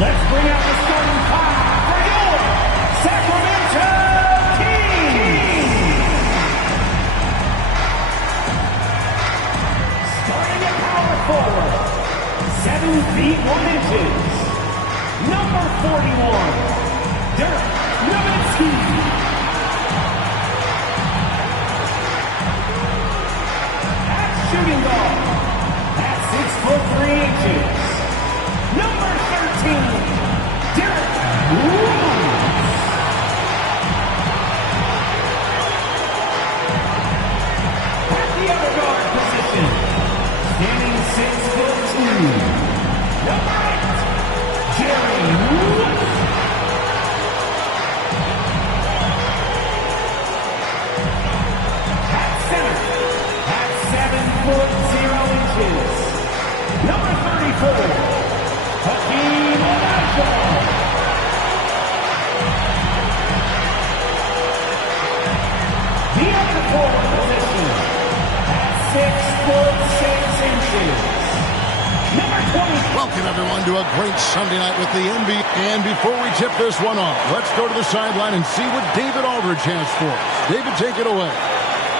Let's bring out the starting five for your Sacramento Kings. Starting at power forward, 7 feet 1 inches, number 41, Dirk Nowitzki. At shooting guard, at 6'3" number 13, Derrick Rose. At the other guard position, standing 6'2", number 8, Jerry West. At center, at 7'0", number 34. Hakeem Olajuwon. The other forward position at 6'6", number 20. Welcome everyone to a great Sunday night with the NBA. And before we tip this one off, let's go to the sideline and see what David Aldridge has for us. David, take it away.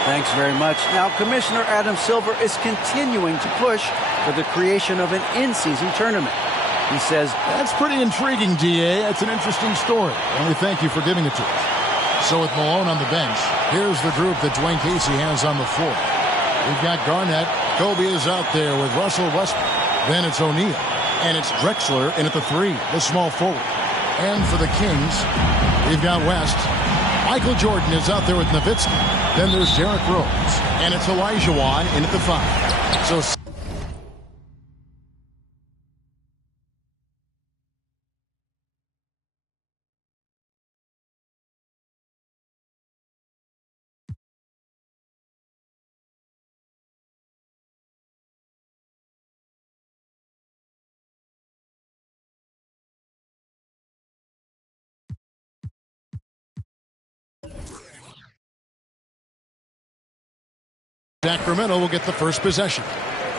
Thanks very much. Now, Commissioner Adam Silver is continuing to push for the creation of an in-season tournament. He says, that's pretty intriguing, DA. That's an interesting story. And we thank you for giving it to us. So with Malone on the bench, here's the group that Dwayne Casey has on the floor. We've got Garnett. Kobe is out there with Russell Westbrook. Then it's O'Neal. And it's Drexler in at the 3, the small forward. And for the Kings, we've got West. Michael Jordan is out there with Nowitzki. Then there's Derrick Rose. And it's Olajuwon in at the 5. So Sacramento will get the first possession.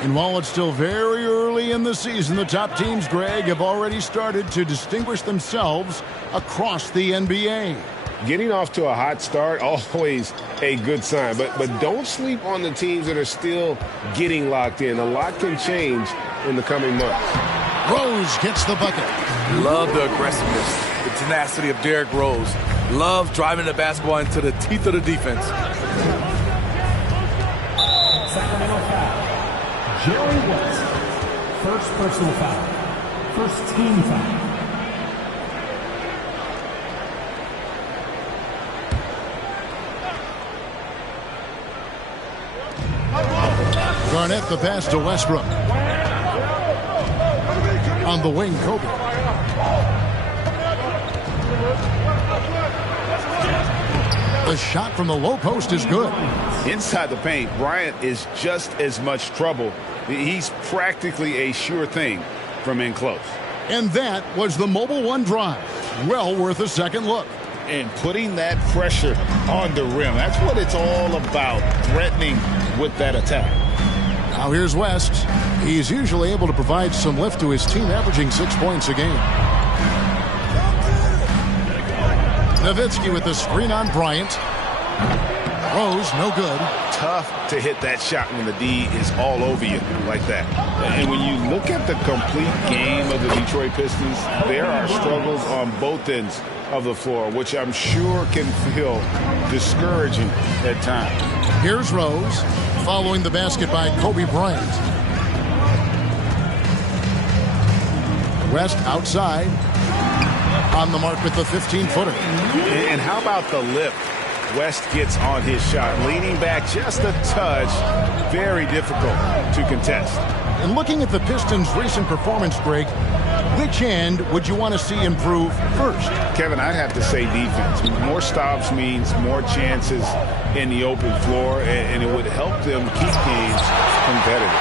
And while it's still very early in the season, the top teams, Greg, have already started to distinguish themselves across the NBA. Getting off to a hot start, always a good sign. But don't sleep on the teams that are still getting locked in. A lot can change in the coming months. Rose gets the bucket. Love the aggressiveness, the tenacity of Derrick Rose. Love driving the basketball into the teeth of the defense. Sacramento foul. Jerry West. First personal foul. First team foul. Garnett the pass to Westbrook. On the wing, Kobe. The shot from the low post is good. Inside the paint, Bryant is just as much trouble. He's practically a sure thing from in close. And that was the Mobile One drive. Well worth a second look. And putting that pressure on the rim. That's what it's all about, threatening with that attack. Now here's West. He's usually able to provide some lift to his team, averaging 6 points a game. Nowitzki with the screen on Bryant. Rose, no good. Tough to hit that shot when the D is all over you like that. And when you look at the complete game of the Detroit Pistons, there are struggles on both ends of the floor, which I'm sure can feel discouraging at times. Here's Rose, following the basket by Kobe Bryant. West outside, on the mark with the 15-footer. And how about the lift West gets on his shot? Leaning back just a touch, very difficult to contest. And looking at the Pistons' recent performance, Greg, which end would you want to see improve first? Kevin, I'd have to say defense. More stops means more chances in the open floor, and it would help them keep games competitive.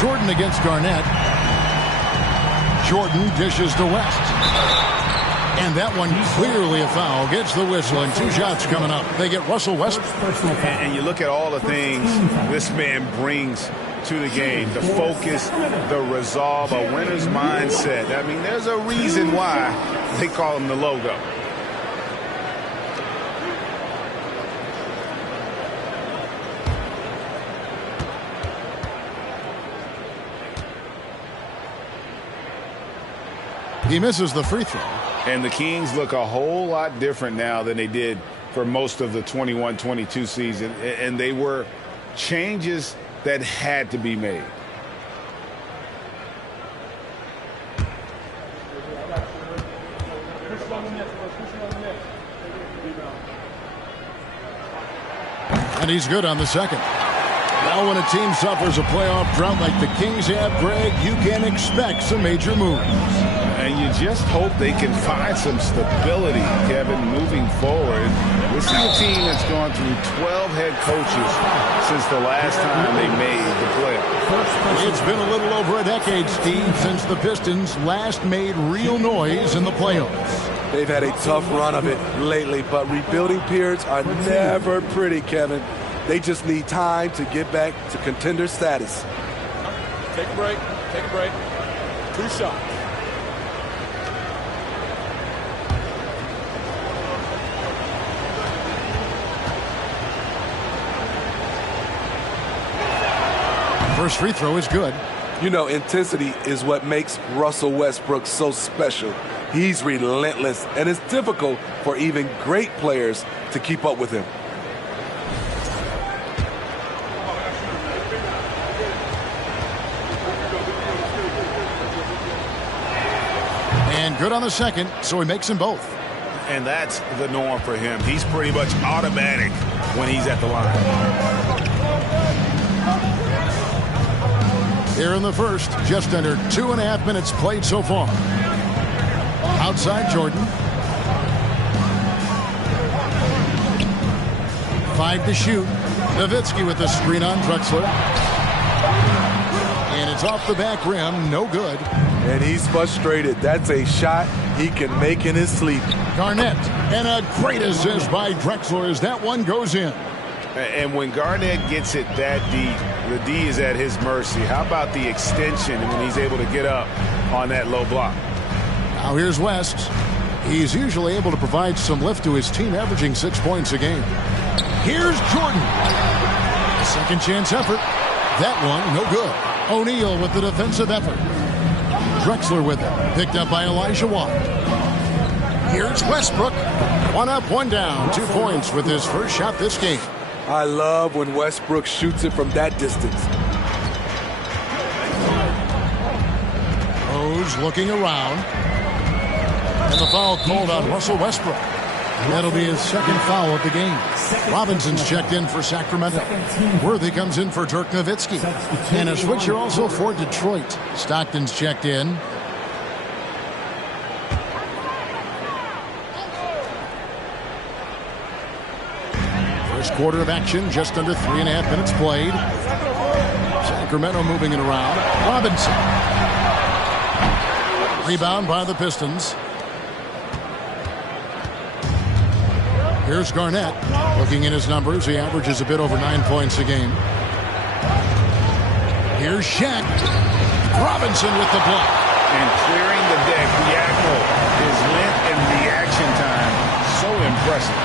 Jordan against Garnett. Jordan dishes to West. And that one clearly a foul. Gets the whistle, and 2 shots coming up. They get Russell Westbrook. And you look at all the things this man brings to the game. The focus, the resolve, a winner's mindset. I mean, there's a reason why they call him the logo. He misses the free throw. And the Kings look a whole lot different now than they did for most of the 21-22 season. And they were changes that had to be made. And he's good on the second. Now when a team suffers a playoff drought like the Kings have, Greg, you can expect some major moves. And you just hope they can find some stability, Kevin, moving forward. This is a team that's gone through 12 head coaches since the last time they made the playoffs. It's been a little over a decade, Steve, since the Pistons last made real noise in the playoffs. They've had a tough run of it lately, but rebuilding periods are never pretty, Kevin. They just need time to get back to contender status. Take a break. Take a break. 2 shots. First free throw is good. You know, intensity is what makes Russell Westbrook so special. He's relentless, and it's difficult for even great players to keep up with him. And good on the second, so he makes them both. And that's the norm for him. He's pretty much automatic when he's at the line. Here in the first, just under 2.5 minutes played so far. Outside Jordan. 5 to shoot. Nowitzki with the screen on Drexler. And it's off the back rim, no good. And he's frustrated. That's a shot he can make in his sleep. Garnett, and a great assist by Drexler as that one goes in. And when Garnett gets it that deep, the D is at his mercy. How about the extension when he's able to get up on that low block? Now here's West. He's usually able to provide some lift to his team, averaging 6 points a game. Here's Jordan. Second chance effort. That one, no good. O'Neal with the defensive effort. Drexler with it. Picked up by Elijah Watt. Here's Westbrook. 1 up, 1 down. 2 points with his first shot this game. I love when Westbrook shoots it from that distance. Rose looking around. And the foul called on Russell Westbrook. That'll be his second foul of the game. Robinson's checked in for Sacramento. Worthy comes in for Dirk Nowitzki. And a switcher also for Detroit. Stockton's checked in. First quarter of action, just under 3.5 minutes played. Sacramento moving it around. Robinson. Rebound by the Pistons. Here's Garnett. Looking at his numbers, he averages a bit over 9 points a game. Here's Shaq. Robinson with the block. And clearing the deck. Diaco, his length and reaction time, so impressive.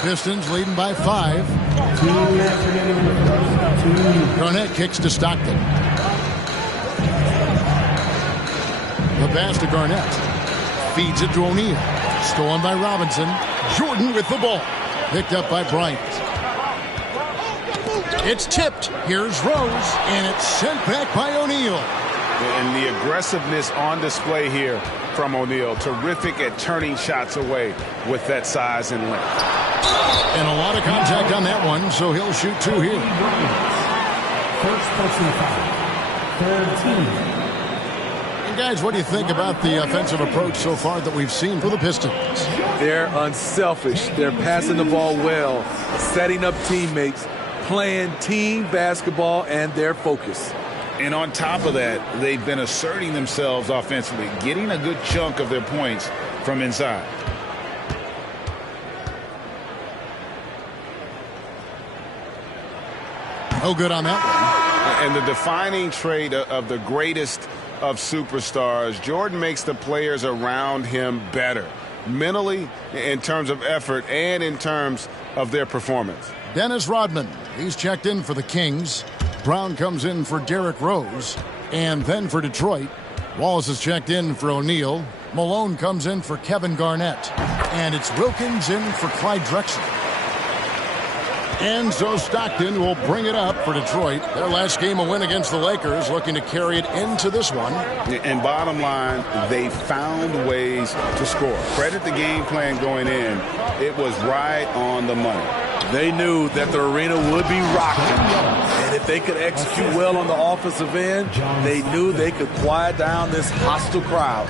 Pistons leading by 5. Garnett kicks to Stockton. The pass to Garnett. Feeds it to O'Neal. Stolen by Robinson. Jordan with the ball. Picked up by Bryant. It's tipped. Here's Rose. And it's sent back by O'Neal. And the aggressiveness on display here from O'Neal. Terrific at turning shots away with that size and length. And a lot of contact on that one, so he'll shoot 2 here. First personal foul. Third team. And guys, what do you think about the offensive approach so far that we've seen for the Pistons? They're unselfish. They're passing the ball well, setting up teammates, playing team basketball, and their focus. And on top of that, they've been asserting themselves offensively, getting a good chunk of their points from inside. No good on that one. And the defining trait of the greatest of superstars, Jordan makes the players around him better, mentally, in terms of effort, and in terms of their performance. Dennis Rodman, he's checked in for the Kings. Brown comes in for Derrick Rose. And then for Detroit, Wallace is checked in for O'Neal. Malone comes in for Kevin Garnett. And it's Wilkins in for Clyde Drexler. And so Stockton will bring it up for Detroit. Their last game, a win against the Lakers, looking to carry it into this one. And bottom line, they found ways to score. Credit the game plan going in. It was right on the money. They knew that the arena would be rocking. And if they could execute well on the offensive end, they knew they could quiet down this hostile crowd.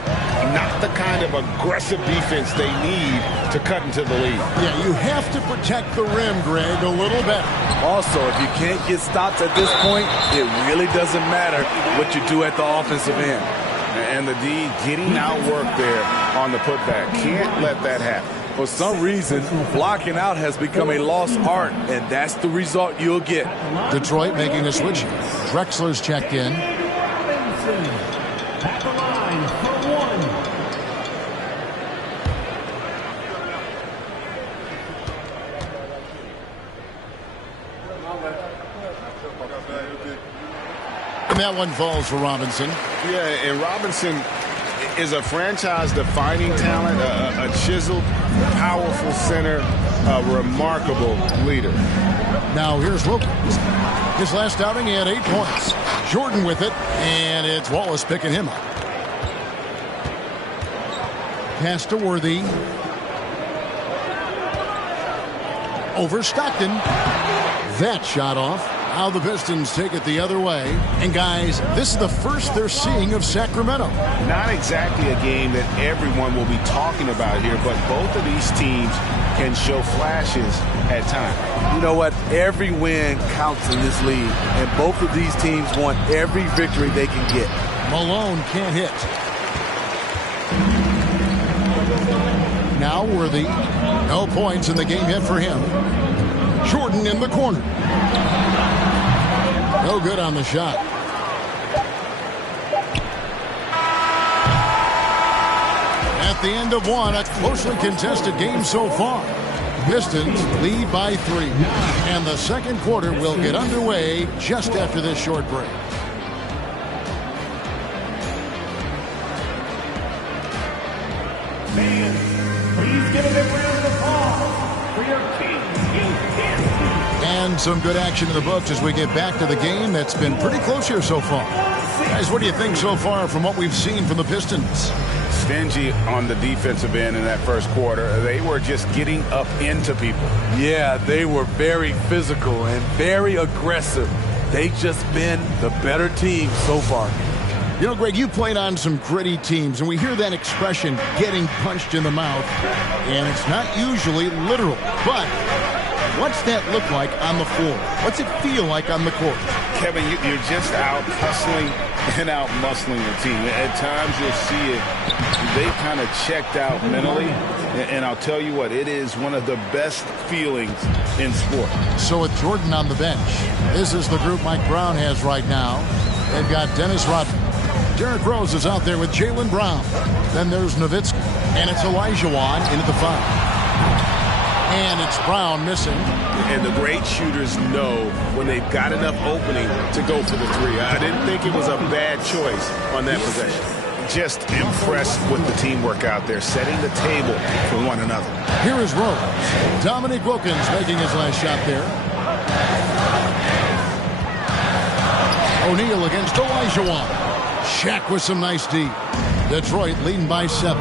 Not the kind of aggressive defense they need to cut into the lead. Yeah, you have to protect the rim, Greg, a little better. Also, if you can't get stops at this point, it really doesn't matter what you do at the offensive end. And the D getting outworked there on the putback. Can't let that happen. For some reason, blocking out has become a lost art, and that's the result you'll get. Detroit making a switch. Drexler's checked in. Robinson at the line for one. And that one falls for Robinson. Yeah, and Robinson is a franchise-defining talent, a chiseled, powerful center, a remarkable leader. Now here's Wilkins. His last outing, he had 8 points. Jordan with it, and it's Wallace picking him up. Pass to Worthy. Over Stockton. That shot off. Now the Pistons take it the other way. And guys, this is the first they're seeing of Sacramento. Not exactly a game that everyone will be talking about here, but both of these teams can show flashes at times. You know what? Every win counts in this league, and both of these teams want every victory they can get. Malone can't hit. Now Worthy. No points in the game hit for him. Jordan in the corner. No good on the shot. At the end of one, a closely contested game so far. Pistons lead by 3. And the second quarter will get underway just after this short break. Please give a big round of applause for your Kings in Kansas. And some good action in the books as we get back to the game that's been pretty close here so far. Guys, what do you think so far from what we've seen from the Pistons? Stingy on the defensive end in that first quarter. They were just getting up into people. Yeah, they were very physical and very aggressive. They've just been the better team so far. You know, Greg, you played on some gritty teams, and we hear that expression, getting punched in the mouth, and it's not usually literal. But what's that look like on the floor? What's it feel like on the court? Kevin, you're just out hustling and out muscling the team. At times you'll see it. They've kind of checked out mentally. And I'll tell you what, it is one of the best feelings in sport. So with Jordan on the bench, this is the group Mike Brown has right now. They've got Dennis Rodman. Derrick Rose is out there with Jaylen Brown. Then there's Nowitzki. And it's Elijah Wan into the foul. And it's Brown missing. And the great shooters know when they've got enough opening to go for the three. I didn't think it was a bad choice on that possession. Just impressed with the teamwork out there, setting the table for one another. Here is Rose. Dominique Wilkins making his last shot there. O'Neal against Elijah Wan. Shaq with some nice D. Detroit leading by 7.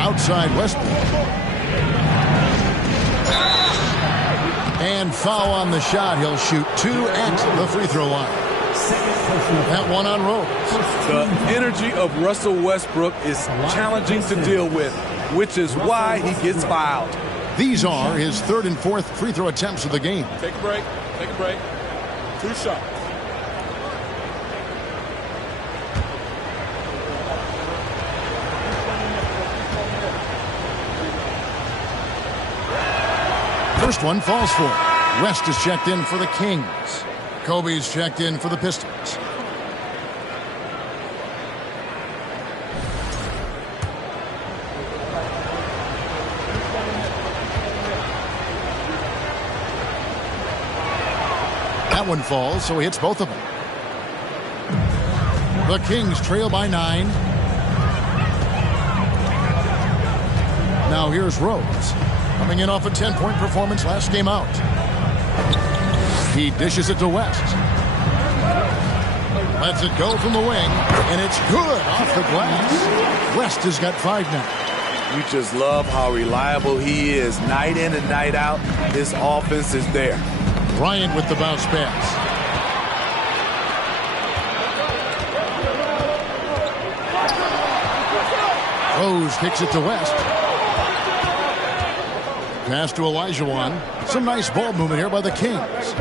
Outside Westbrook. And foul on the shot. He'll shoot 2 at the free throw line. That one on Rose. The energy of Russell Westbrook is challenging to deal with, which is why he gets fouled. These are his 3rd and 4th free throw attempts of the game. Take a break. Take a break. 2 shots. First one falls for it. West is checked in for the Kings. Kobe's checked in for the Pistons. That one falls, so he hits both of them. The Kings trail by 9. Now here's Rose, coming in off a 10-point performance last game out. He dishes it to West. Lets it go from the wing, and it's good off the glass. West has got 5 now. You just love how reliable he is. Night in and night out, his offense is there. Bryant with the bounce pass. Rose kicks it to West. Pass to Olajuwon. Some nice ball movement here by the Kings.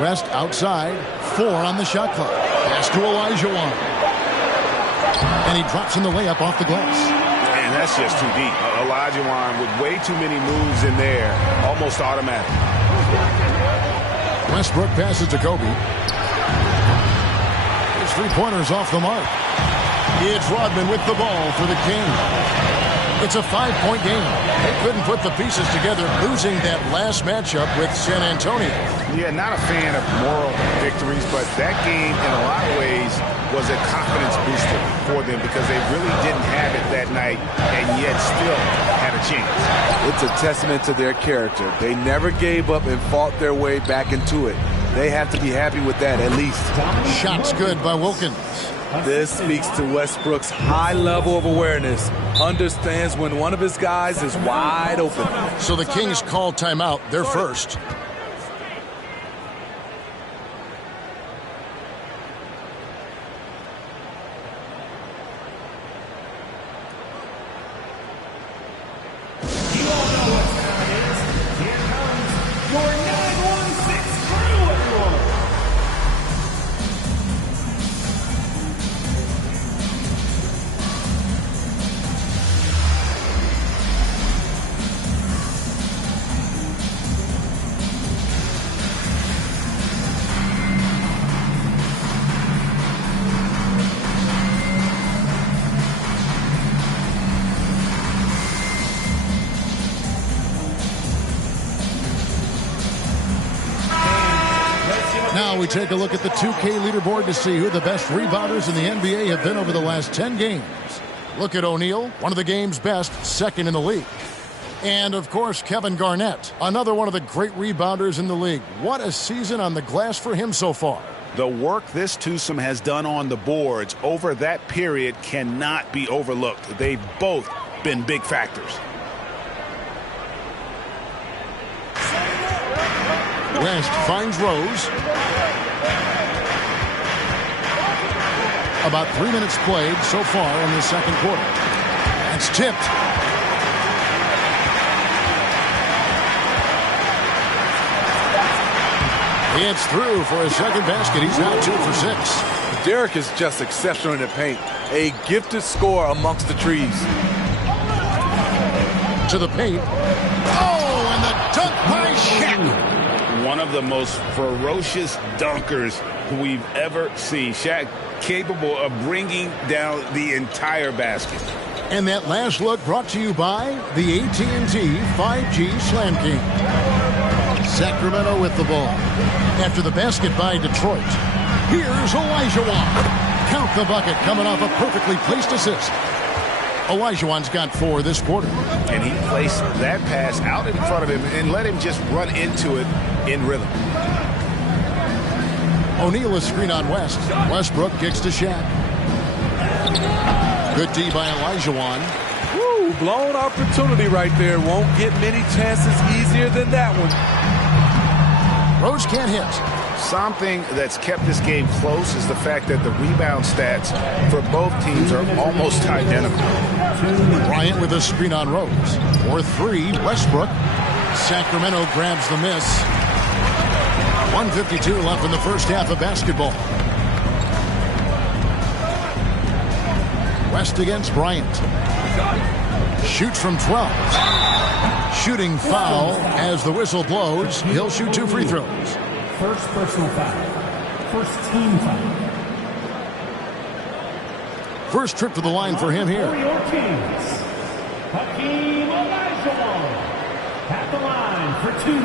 West outside. 4 on the shot clock. Pass to Olajuwon. And he drops in the layup off the glass. And that's just too deep. Olajuwon with way too many moves in there. Almost automatic. Westbrook passes to Kobe. His 3-pointers off the mark. It's Rodman with the ball for the Kings. It's a 5-point game. They couldn't put the pieces together, losing that last matchup with San Antonio. Yeah, not a fan of moral victories, but that game in a lot of ways was a confidence booster for them because they really didn't have it that night and yet still had a chance. It's a testament to their character. They never gave up and fought their way back into it. They have to be happy with that at least. Shots good by Wilkins. This speaks to Westbrook's high level of awareness. Understands when one of his guys is wide open. So the Kings call timeout. They're first. You all know what time it is. Here comes your 916 crew, everyone. Now we take a look at the 2K leaderboard to see who the best rebounders in the NBA have been over the last 10 games. Look at O'Neal, one of the game's best, second in the league. And, of course, Kevin Garnett, another one of the great rebounders in the league. What a season on the glass for him so far. The work this twosome has done on the boards over that period cannot be overlooked. They've both been big factors. West finds Rose. About 3 minutes played so far in the second quarter. That's tipped. It's through for a second basket. He's now 2 for 6. Derek is just exceptional in the paint. A gifted scorer amongst the trees. To the paint. Oh, and the dunk by Shaq. One of the most ferocious dunkers we've ever seen. Shaq capable of bringing down the entire basket. And that last look brought to you by the AT&T 5G Slam King. Sacramento with the ball. After the basket by Detroit. Here's Olajuwon. Count the bucket coming off a perfectly placed assist. Olajuwon's got 4 this quarter. And he placed that pass out in front of him and let him just run into it in rhythm. O'Neal is screen on West. Westbrook kicks to Shaq. Good D by Olajuwon. Woo, blown opportunity right there. Won't get many chances easier than that one. Rose can't hit. Something that's kept this game close is the fact that the rebound stats for both teams are almost identical. Bryant with a screen on Rose. For 3, Westbrook. Sacramento grabs the miss. 1:52 left in the first half of basketball. West against Bryant. Shoots from 12. Shooting foul as the whistle blows. He'll shoot 2 free throws. First personal foul. First team foul. First trip to the line for him here. For your Kings, Hakeem Olajuwon at the line for 2.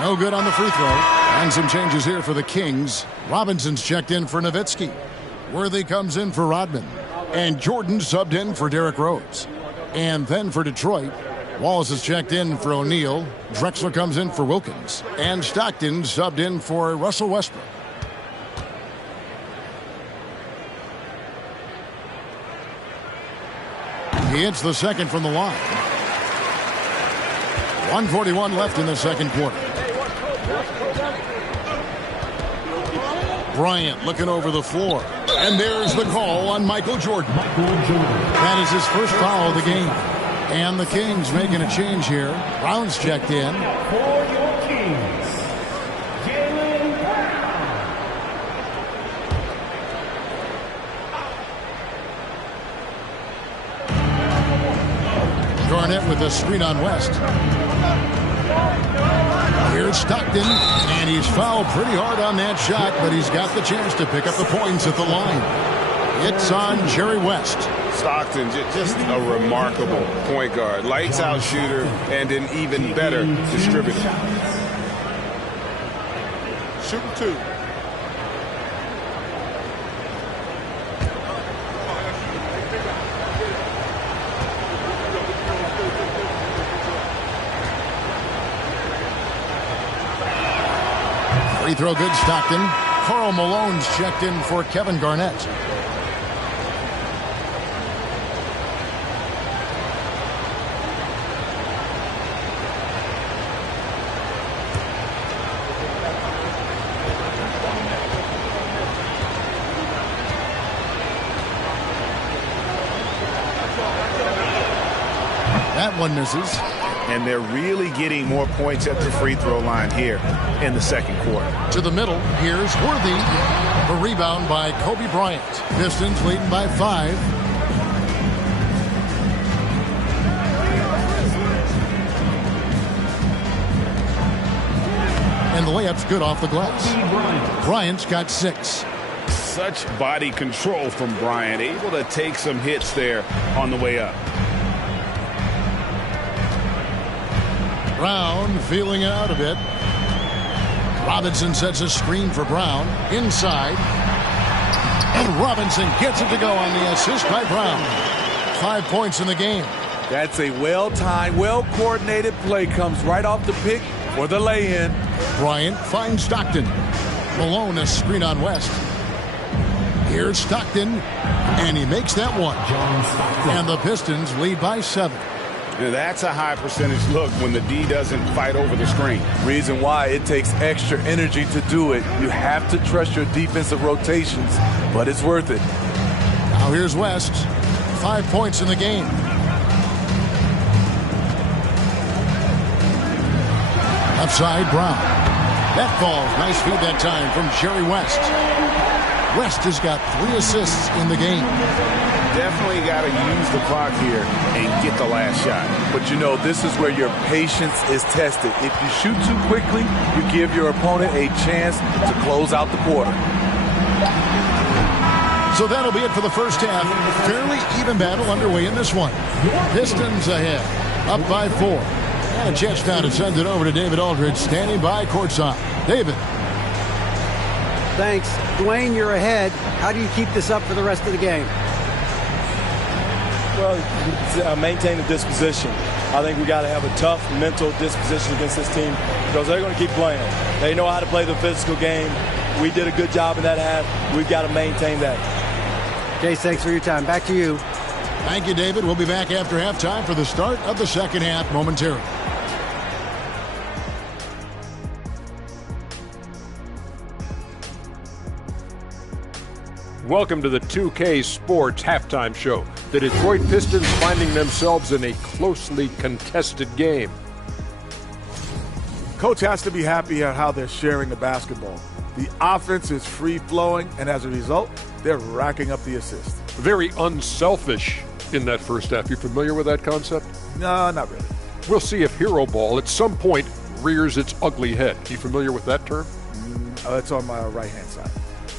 No good on the free throw. And some changes here for the Kings. Robinson's checked in for Nowitzki. Worthy comes in for Rodman. And Jordan subbed in for Derrick Rose. And then for Detroit, Wallace is checked in for O'Neal. Drexler comes in for Wilkins. And Stockton subbed in for Russell Westbrook. He hits the second from the line. 1:41 left in the second quarter. Bryant looking over the floor. And there's the call on Michael Jordan. That is his first foul of the game. And the Kings making a change here. Brown's checked in. For your Kings, Jaylen Brown. Garnett with a screen on West. Here's Stockton, and he's fouled pretty hard on that shot, but he's got the chance to pick up the points at the line. It's on Jerry West. Stockton, just a remarkable point guard. Lights out shooter and an even better distributor. Shooting 2. Free throw good, Stockton. Karl Malone's checked in for Kevin Garnett. That one misses. And they're really getting more points at the free throw line here in the second quarter. To the middle, here's Worthy. The rebound by Kobe Bryant. Pistons leading by 5. And the layup's good off the glass. Bryant's got 6. Such body control from Bryant, able to take some hits there on the way up. Brown feeling it out a bit. Robinson sets a screen for Brown. Inside. And Robinson gets it to go on the assist by Brown. 5 points in the game. That's a well-timed, well-coordinated play. Comes right off the pick for the lay-in. Bryant finds Stockton. Malone a screen on West. Here's Stockton. And he makes that one. And the Pistons lead by 7. Now that's a high percentage look when the D doesn't fight over the screen. Reason why it takes extra energy to do it. You have to trust your defensive rotations, but it's worth it. Now here's West. 5 points in the game. Left side, Brown. That falls. Nice feed that time from Jerry West. West has got 3 assists in the game. Definitely got to use the clock here and get the last shot. But you know, this is where your patience is tested. If you shoot too quickly, you give your opponent a chance to close out the quarter. So that'll be it for the first half. Fairly even battle underway in this one. Pistons ahead, up by 4. And a chance now to send it over to David Aldridge, standing by courtside. David. Thanks. Dwayne, you're ahead. How do you keep this up for the rest of the game? Well, maintain the disposition. I think we got to have a tough mental disposition against this team because they're going to keep playing. They know how to play the physical game. We did a good job in that half. We've got to maintain that. Jay, thanks for your time. Back to you. Thank you, David. We'll be back after halftime for the start of the second half momentarily. Welcome to the 2K Sports Halftime Show. The Detroit Pistons finding themselves in a closely contested game. Coach has to be happy at how they're sharing the basketball. The offense is free-flowing, and as a result, they're racking up the assists. Very unselfish in that first half. You familiar with that concept? No, not really. We'll see if hero ball at some point rears its ugly head. You familiar with that term? It's on my right-hand side.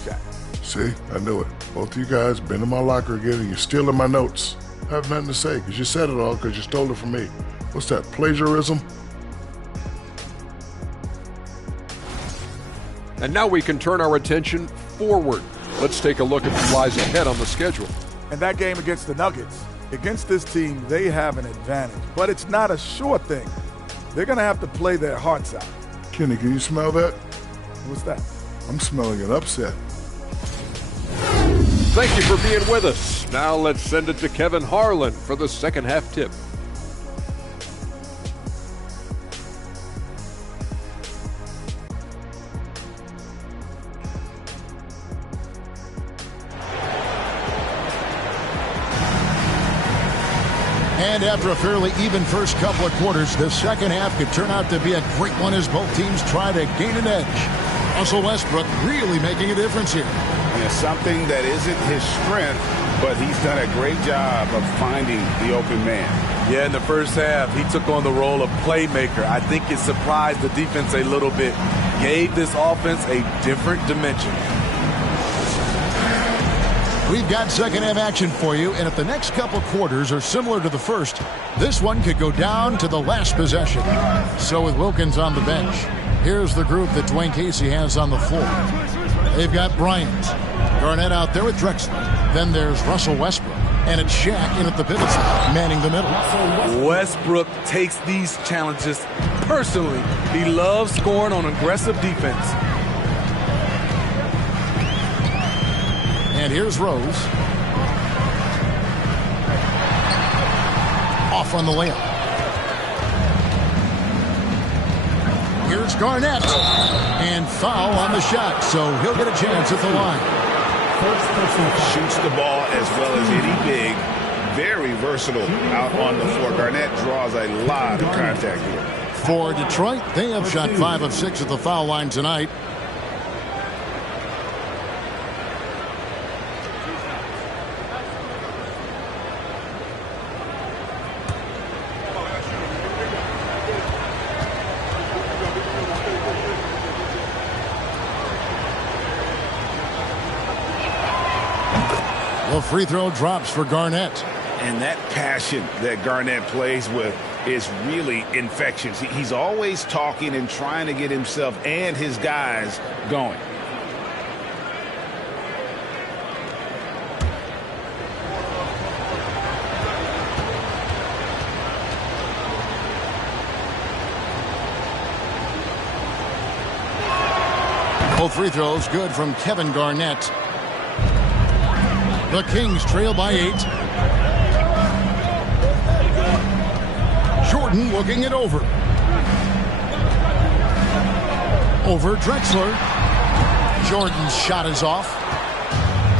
Jack. See, I knew it. Both of you guys been in my locker again, and you're stealing my notes. I have nothing to say, because you said it all, because you stole it from me. What's that, plagiarism? And now we can turn our attention forward. Let's take a look at what lies ahead on the schedule. And that game against the Nuggets, against this team, they have an advantage. But it's not a sure thing. They're going to have to play their hearts out. Kenny, can you smell that? What's that? I'm smelling an upset. Thank you for being with us. Now let's send it to Kevin Harlan for the second half tip. And after a fairly even first couple of quarters, the second half could turn out to be a great one as both teams try to gain an edge. Russell Westbrook really making a difference here. And something that isn't his strength, but he's done a great job of finding the open man. Yeah, in the first half, he took on the role of playmaker. I think it surprised the defense a little bit. Gave this offense a different dimension. We've got second half action for you, and if the next couple quarters are similar to the first, this one could go down to the last possession. So with Wilkins on the bench, here's the group that Dwayne Casey has on the floor. They've got Bryant, Garnett out there with Drexler. Then there's Russell Westbrook, and it's Shaq in at the pivot spot, manning the middle. Westbrook takes these challenges personally. He loves scoring on aggressive defense. And here's Rose. Off on the layup. Here's Garnett. And foul on the shot, so he'll get a chance at the line. Shoots the ball as well as any big. Very versatile out on the floor. Garnett draws a lot of contact here. For Detroit, they have shot 5 of 6 at the foul line tonight. The free throw drops for Garnett. And that passion that Garnett plays with is really infectious. He's always talking and trying to get himself and his guys going. Both free throws good from Kevin Garnett. The Kings trail by 8. Jordan looking it over. Over Drexler. Jordan's shot is off.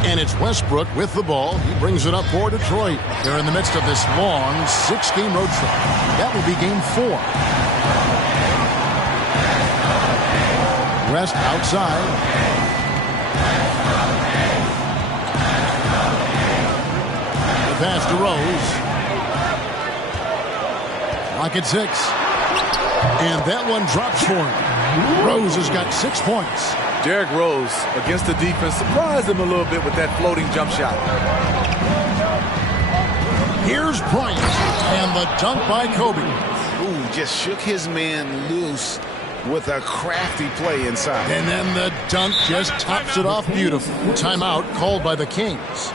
And it's Westbrook with the ball. He brings it up for Detroit. They're in the midst of this long 6-game road trip. That will be game 4. West outside. Pass to Rose. Lock at 6. And that one drops for him. Rose has got 6 points. Derrick Rose, against the defense, surprised him a little bit with that floating jump shot. Here's Bryant. And the dunk by Kobe. Ooh, just shook his man loose with a crafty play inside. And then the dunk just tops it off beautiful. Timeout called by the Kings.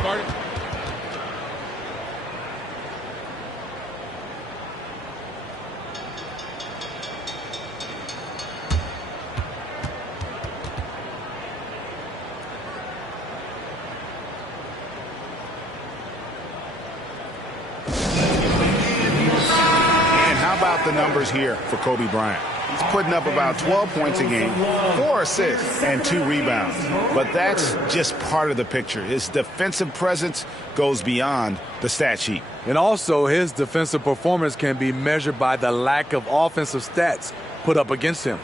about the numbers here for Kobe Bryant. He's putting up about 12 points a game, 4 assists, and 2 rebounds. But that's just part of the picture. His defensive presence goes beyond the stat sheet. And also, his defensive performance can be measured by the lack of offensive stats put up against him.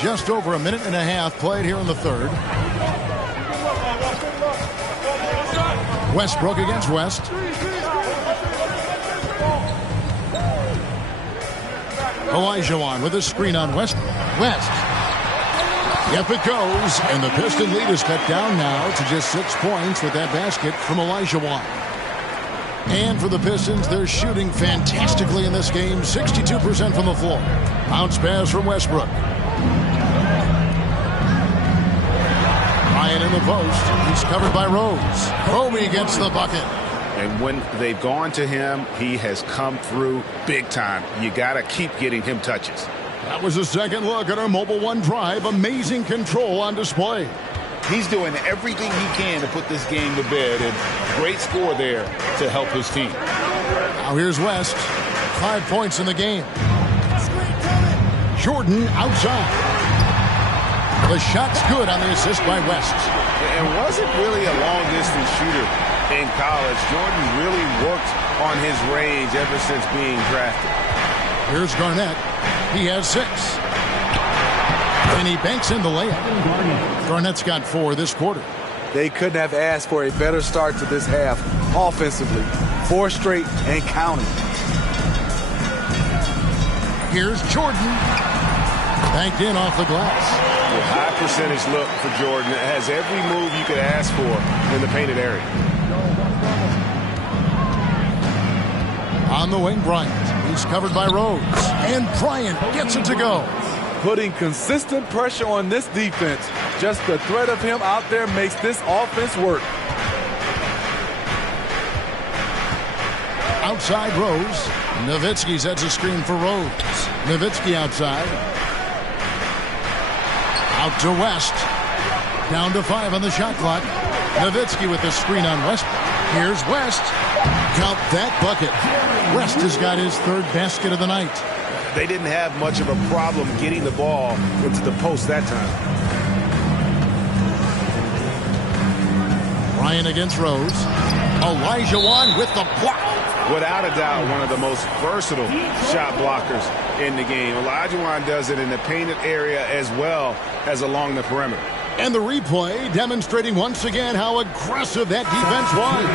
Just over a minute and a half played here in the third. Westbrook against West. Olajuwon with a screen on West. Yep, it goes. And the Piston lead is cut down now to just 6 points with that basket from Olajuwon. And for the Pistons, they're shooting fantastically in this game. 62% from the floor. Bounce pass from Westbrook. Bryant in the post. He's covered by Rose. Kobe gets the bucket. And when they've gone to him, he has come through big time. You got to keep getting him touches. That was a second look at our Mobile One drive. Amazing control on display. He's doing everything he can to put this game to bed, and great score there to help his team. Now here's West. 5 points in the game. Jordan outside. The shot's good on the assist by West. And wasn't really a long-distance shooter in college. Jordan really worked on his range ever since being drafted. Here's Garnett. He has 6. And he banks in the layup. Garnett's got 4 this quarter. They couldn't have asked for a better start to this half offensively. 4 straight and counting. Here's Jordan. Banked in off the glass. A high percentage look for Jordan. It has every move you could ask for in the painted area. On the wing, Bryant. He's covered by Rose. And Bryant gets it to go. Putting consistent pressure on this defense. Just the threat of him out there makes this offense work. Outside Rose. Nowitzki sets a screen for Rose. Nowitzki outside. Out to West. Down to 5 on the shot clock. Nowitzki with the screen on West. Here's West. Count that bucket. West has got his 3rd basket of the night. They didn't have much of a problem getting the ball into the post that time. Bryant against Rose. Olajuwon with the block. Without a doubt, one of the most versatile shot blockers in the game. Olajuwon does it in the painted area as well as along the perimeter. And the replay demonstrating once again how aggressive that defense was.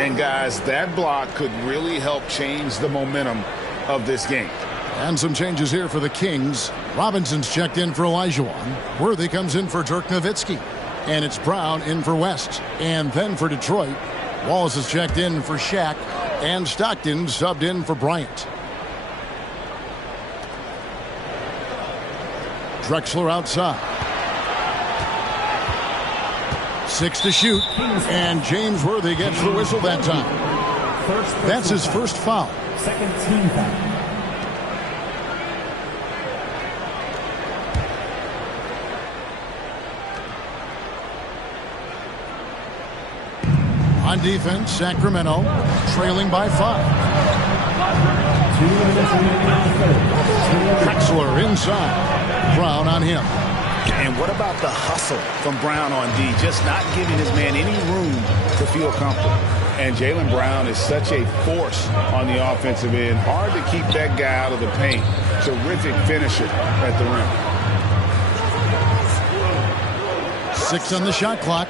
And guys, that block could really help change the momentum of this game. And some changes here for the Kings. Robinson's checked in for Olajuwon. Worthy comes in for Dirk Nowitzki. And it's Brown in for West. And then for Detroit, Wallace is checked in for Shaq. And Stockton subbed in for Bryant. Drexler outside. 6 to shoot. And James Worthy gets the whistle that time. That's his first foul. Second team foul. On defense, Sacramento trailing by 5. Drexler inside. Brown on him. And what about the hustle from Brown on D? Just not giving his man any room to feel comfortable. And Jaylen Brown is such a force on the offensive end. Hard to keep that guy out of the paint. Terrific finisher at the rim. 6 on the shot clock.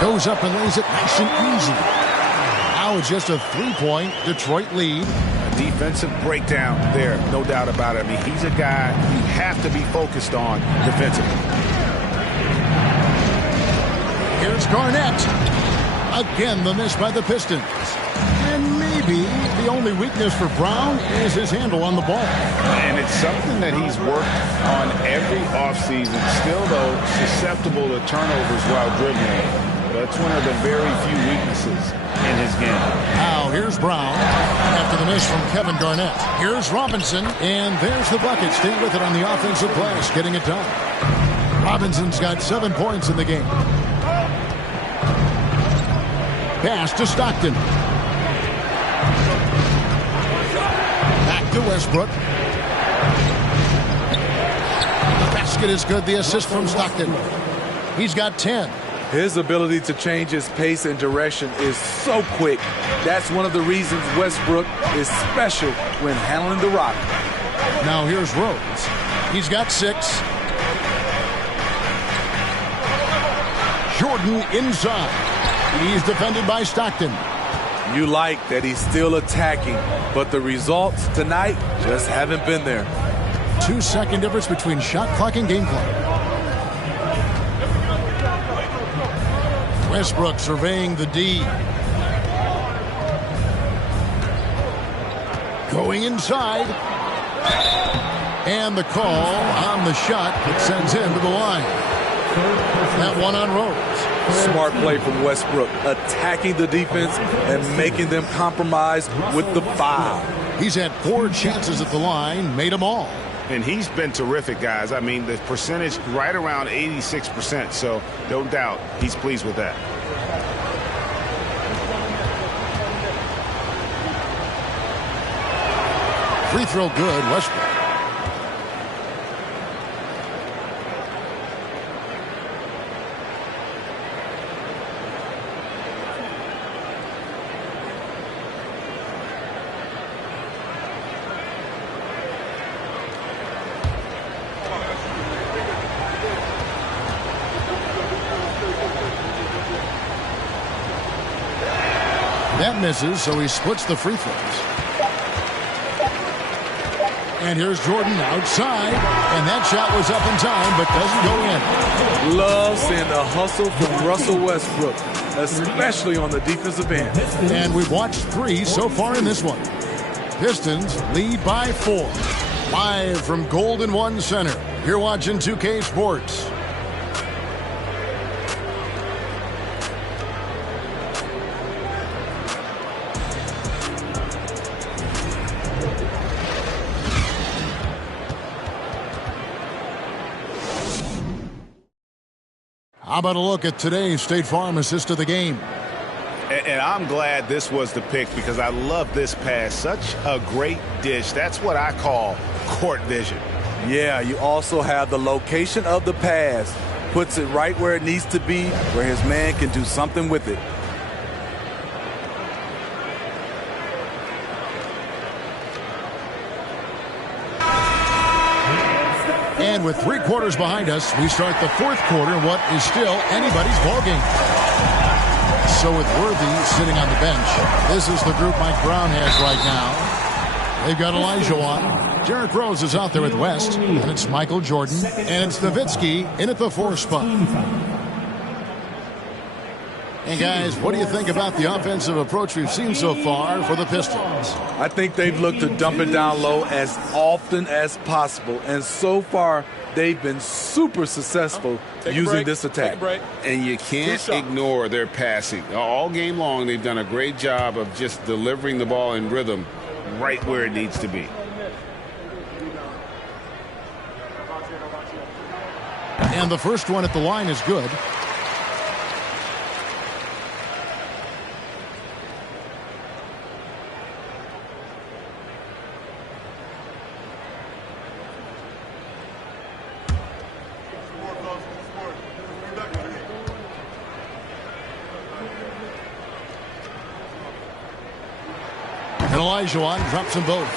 Goes up and lays it nice and easy. Now it's just a 3-point Detroit lead. A defensive breakdown there, no doubt about it. I mean, he's a guy you have to be focused on defensively. Here's Garnett. Again, the miss by the Pistons. And maybe the only weakness for Brown is his handle on the ball. And it's something that he's worked on every offseason. Still, though, susceptible to turnovers while dribbling. That's one of the very few weaknesses in his game. Now, here's Brown. At after the miss from Kevin Garnett. Here's Robinson, and there's the bucket. Staying with it on the offensive glass, getting it done. Robinson's got 7 points in the game. Pass to Stockton. Back to Westbrook. The basket is good. The assist from Stockton. He's got 10. His ability to change his pace and direction is so quick. That's one of the reasons Westbrook is special when handling the rock. Now here's Rose. He's got 6. Jordan inside. He's defended by Stockton. You like that he's still attacking, but the results tonight just haven't been there. 2-second difference between shot clock and game clock. Westbrook surveying the D. Going inside. And the call on the shot that sends him to the line. That one on Rose. Smart play from Westbrook, attacking the defense and making them compromise with the foul. He's had 4 chances at the line, made them all. And he's been terrific, guys. I mean, the percentage right around 86%, so no doubt he's pleased with that. Free throw good, Westbrook. That misses, so he splits the free throws. And here's Jordan outside, and that shot was up in time, but doesn't go in. Love seeing the hustle from Russell Westbrook, especially on the defensive end. And we've watched 3 so far in this one. Pistons lead by 4. Live from Golden One Center, you're watching 2K Sports. How about a look at today's State Farm assist of the game? And I'm glad this was the pick because I love this pass. Such a great dish. That's what I call court vision. Yeah, you also have the location of the pass. Puts it right where it needs to be, where his man can do something with it. And with 3 quarters behind us, we start the 4th quarter in what is still anybody's ballgame. So with Worthy sitting on the bench, this is the group Mike Brown has right now. They've got Elijah on. Derrick Rose is out there with West, and it's Michael Jordan, and it's Nowitzki in at the 4 spot. And guys, what do you think about the offensive approach we've seen so far for the Pistons? I think they've looked to dump it down low as often as possible. And so far, they've been super successful using this attack. And you can't ignore their passing. All game long, they've done a great job of just delivering the ball in rhythm right where it needs to be. And the first one at the line is good. And Olajuwon drops them both.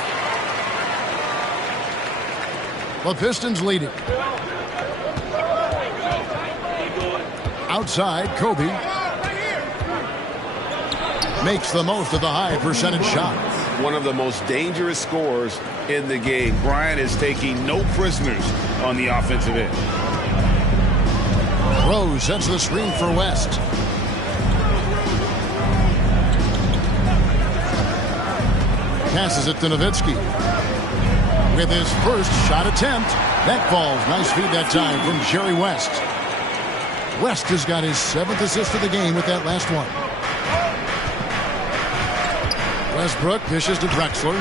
The Pistons lead it. Outside, Kobe makes the most of the high percentage shot. One of the most dangerous scorers in the game. Bryant is taking no prisoners on the offensive end. Rose sets the screen for West. Passes it to Nowitzki. With his first shot attempt. That falls. Nice feed that time from Jerry West. West has got his 7th assist of the game with that last one. Westbrook dishes to Drexler.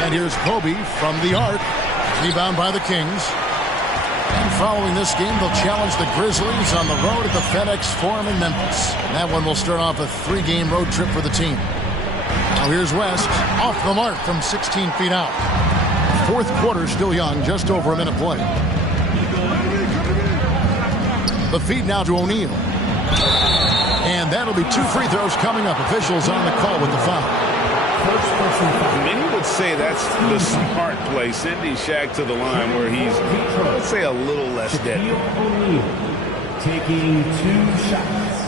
And here's Kobe from the arc. Rebound by the Kings. And following this game, they'll challenge the Grizzlies on the road at the FedEx Forum in Memphis. And that one will start off a 3-game road trip for the team. Now here's West, off the mark from 16 feet out. Fourth quarter still young, just over a minute play. The feed now to O'Neal. And that'll be 2 free throws coming up. Officials on the call with the foul. Many would say that's the smart play, sending Shaq to the line where he's, let's say, a little less deadly. O'Neal taking 2 shots.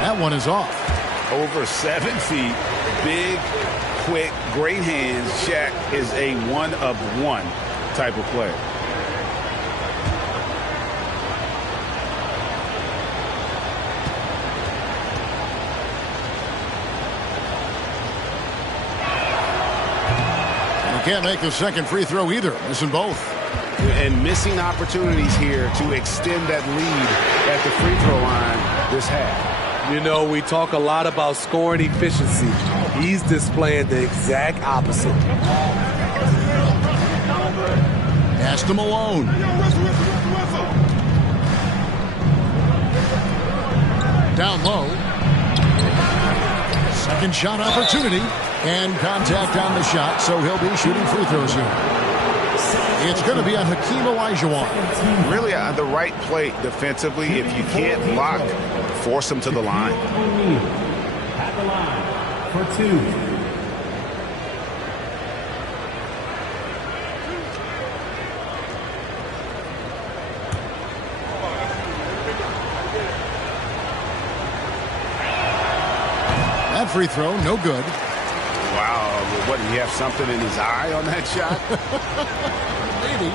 That one is off. Over 7 feet, big, quick, great hands. Shaq is a one-of-one type of player. And he can't make the second free throw either. Missing both. And missing opportunities here to extend that lead at the free throw line this half. You know, we talk a lot about scoring efficiency. He's displaying the exact opposite. Pass to Malone. Down low. Second shot opportunity. And contact on the shot, so he'll be shooting free throws here. It's going to be on Hakeem Olajuwon. Really the right play defensively. If you can't block, force him to the line. At the line for 2. That free throw, no good. Wow, what, did he have something in his eye on that shot? Maybe.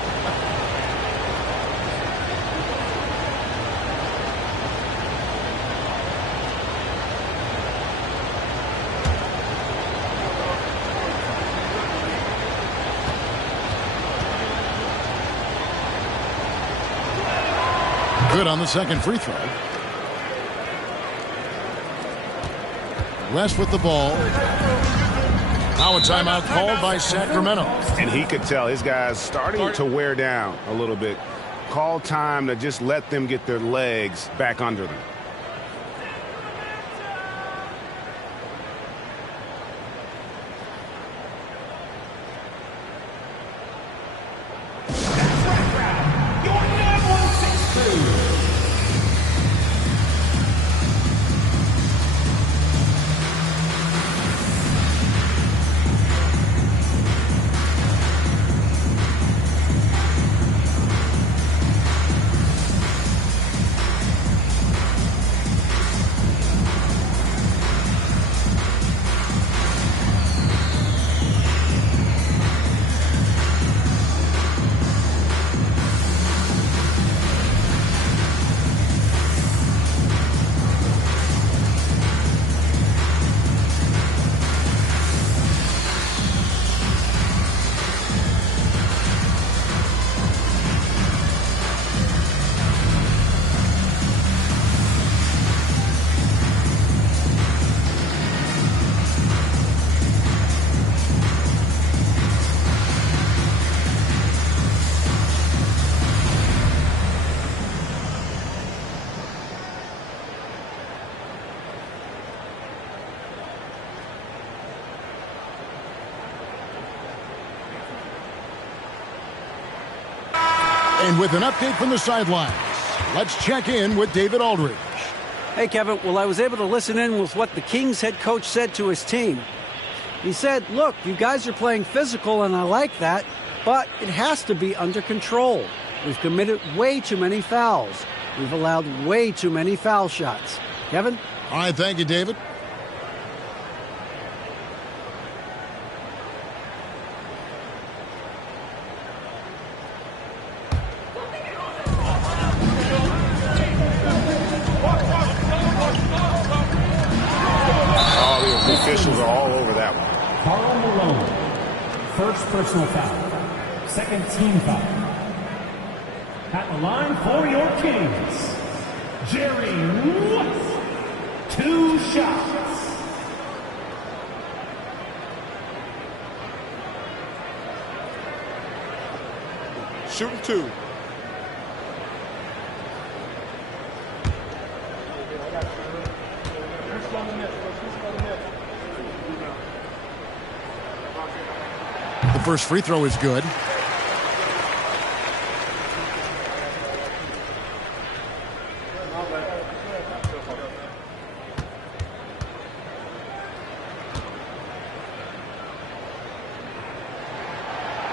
Good on the second free throw. West with the ball. Now a timeout called by Sacramento. And he could tell his guys starting to wear down a little bit. Call time to just let them get their legs back under them. And with an update from the sidelines, let's check in with David Aldridge. Hey, Kevin. Well, I was able to listen in with what the Kings head coach said to his team. He said, look, you guys are playing physical, and I like that, but it has to be under control. We've committed way too many fouls. We've allowed way too many foul shots. Kevin? All right, thank you, David. first personal foul. Second team foul. At the line for your Kings, Jerry West. 2 shots. Shooting 2. The first free throw is good.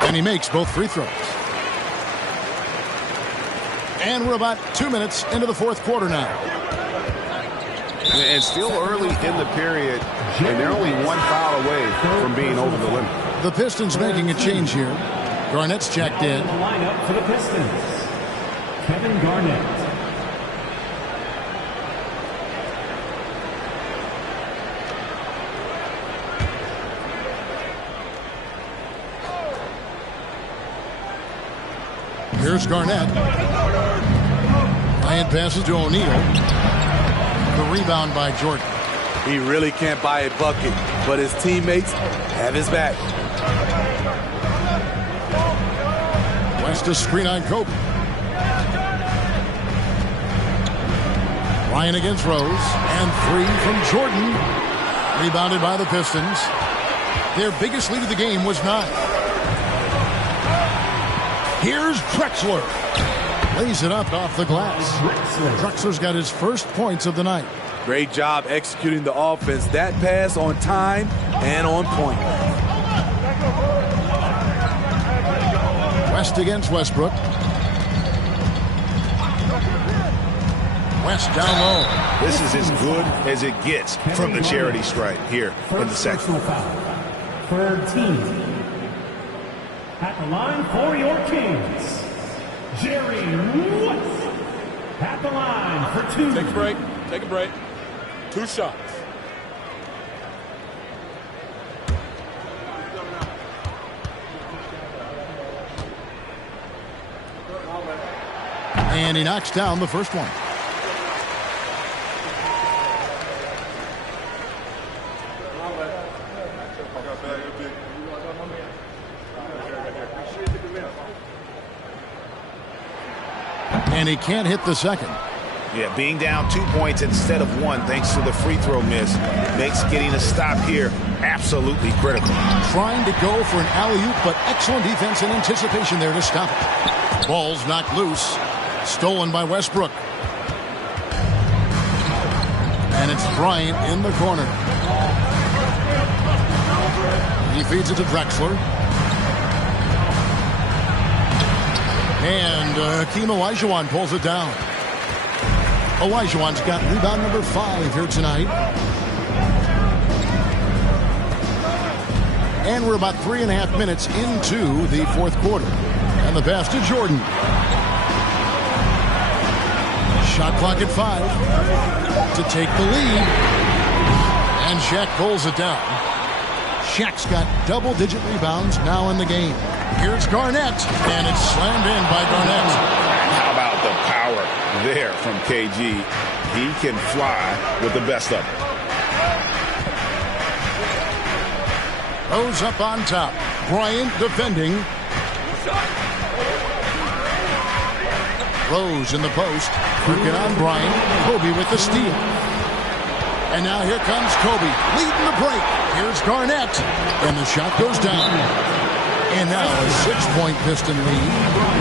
And he makes both free throws. And we're about 2 minutes into the fourth quarter now. And still early in the period, and they're only 1 foul away from being over the limit. The Pistons making a change here. Garnett's checked in. The lineup for the Pistons, Kevin Garnett. Here's Garnett. Bryant passes to O'Neal. The rebound by Jordan. He really can't buy a bucket, but his teammates have his back. West to screen on Kobe. Ryan against Rose. And 3 from Jordan. Rebounded by the Pistons. Their biggest lead of the game was 9. Here's Drexler. Lays it up off the glass. Drexler's got his first points of the night. Great job executing the offense. That pass on time and on point. West against Westbrook. West down low. This is as good as it gets from the charity stripe here in the second. Third team. At the line for your Kings, Jerry West. At the line for 2. Take a break. Take a break. 2 shots. And he knocks down the first one. And he can't hit the second. Yeah, being down 2 points instead of 1 thanks to the free throw miss makes getting a stop here absolutely critical. Trying to go for an alley-oop, but excellent defense and anticipation there to stop it. Ball's knocked loose. Stolen by Westbrook. And it's Bryant in the corner. He feeds it to Drexler. And Hakeem Olajuwon pulls it down. Olajuwon's got rebound number 5 here tonight. And we're about 3.5 minutes into the fourth quarter. And the pass to Jordan. Shot clock at 5 to take the lead. And Shaq pulls it down. Shaq's got double-digit rebounds now in the game. Here's Garnett, and it's slammed in by Garnett. How about the power there from KG? He can fly with the best of it. Rose up on top. Bryant defending. Rose in the post. Working on Bryant. Kobe with the steal. And now here comes Kobe, leading the break. Here's Garnett, and the shot goes down. And now a 6-point Piston lead.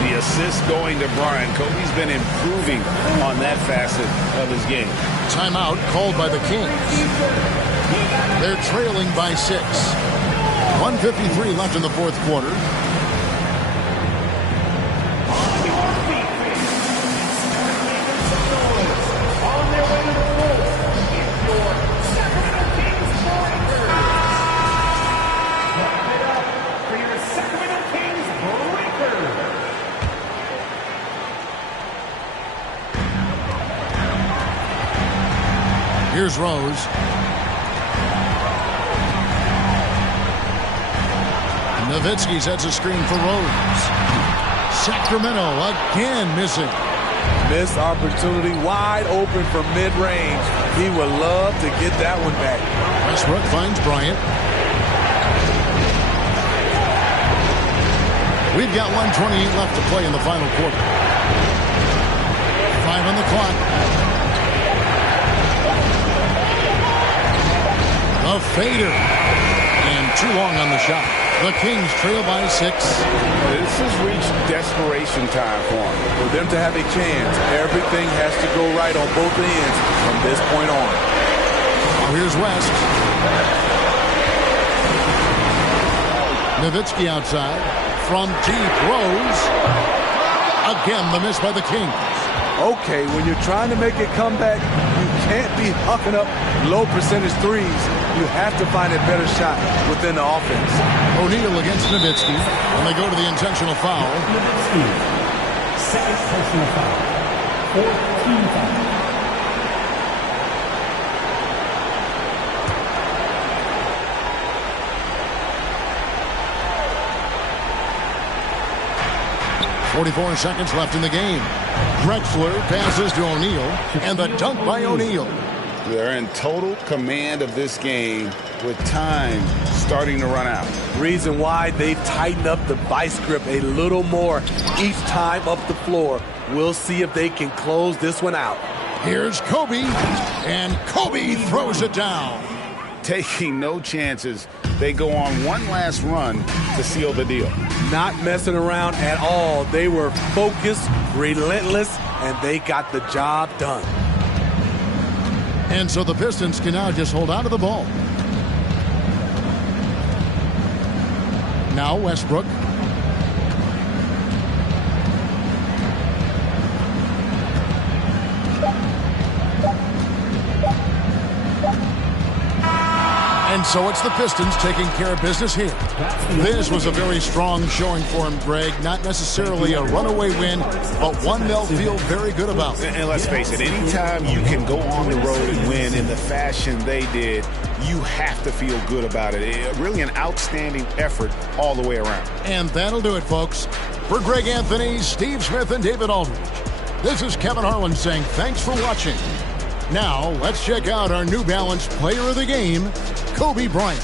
The assist going to Bryant. Kobe's been improving on that facet of his game. Timeout called by the Kings. They're trailing by 6. 1:53 left in the fourth quarter. Here's Rose. Nowitzki sets a screen for Rose. Sacramento again missing. Missed opportunity, wide open for mid-range. He would love to get that one back. Westbrook finds Bryant. We've got 1:28 left to play in the final quarter. 5 on the clock. A fader. And too long on the shot. The Kings trail by 6. This has reached desperation time for them. For them to have a chance, everything has to go right on both ends from this point on. Now here's West. Nowitzki outside. From deep, Rose. Again, the miss by the Kings. Okay, when you're trying to make a comeback, you can't be hucking up low percentage threes. You have to find a better shot within the offense. O'Neal against Nowitzki. And they go to the intentional foul. Nowitzki. Second personal foul. 14 foul. .44 seconds left in the game. Drexler passes to O'Neal, and the dunk by O'Neal. They're in total command of this game with time starting to run out. Reason why they've tightened up the vice grip a little more each time up the floor. We'll see if they can close this one out. Here's Kobe, and Kobe throws it down. Taking no chances. They go on one last run to seal the deal. Not messing around at all. They were focused, relentless, and they got the job done. And so the Pistons can now just hold on to the ball. Now Westbrook. And so it's the Pistons taking care of business here. This was a very strong showing for him, Greg. Not necessarily a runaway win, but one they'll feel very good about. And let's face it, anytime you can go on the road and win in the fashion they did, you have to feel good about it. Really an outstanding effort all the way around. And that'll do it, folks. For Greg Anthony, Steve Smith, and David Aldridge, this is Kevin Harlan saying thanks for watching. Now, let's check out our New Balance player of the game, Kobe Bryant.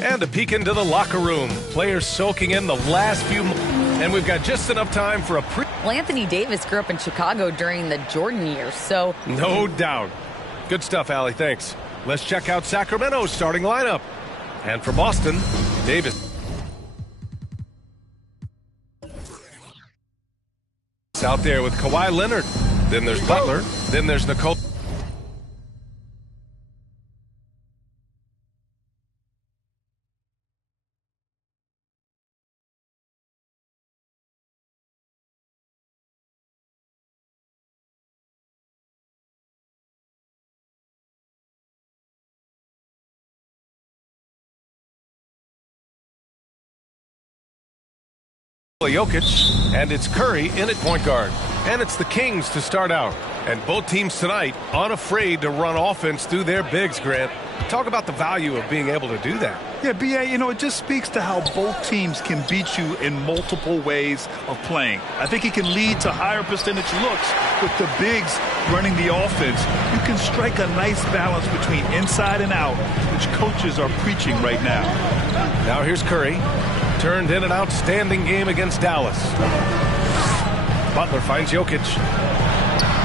And a peek into the locker room. Players soaking in the last few and we've got just enough time for a Well, Anthony Davis grew up in Chicago during the Jordan years, so... No doubt. Good stuff, Allie. Thanks. Let's check out Sacramento's starting lineup. And for Boston, Davis. Out there with Kawhi Leonard. Then there's Butler. Then there's Nicole. Jokic, and it's Curry in at point guard. And it's the Kings to start out. And both teams tonight unafraid to run offense through their bigs, Grant. Talk about the value of being able to do that. Yeah, B.A., it just speaks to how both teams can beat you in multiple ways of playing. I think it can lead to higher percentage looks with the bigs running the offense. You can strike a nice balance between inside and out, which coaches are preaching right now. Now here's Curry. Turned in an outstanding game against Dallas. Butler finds Jokic.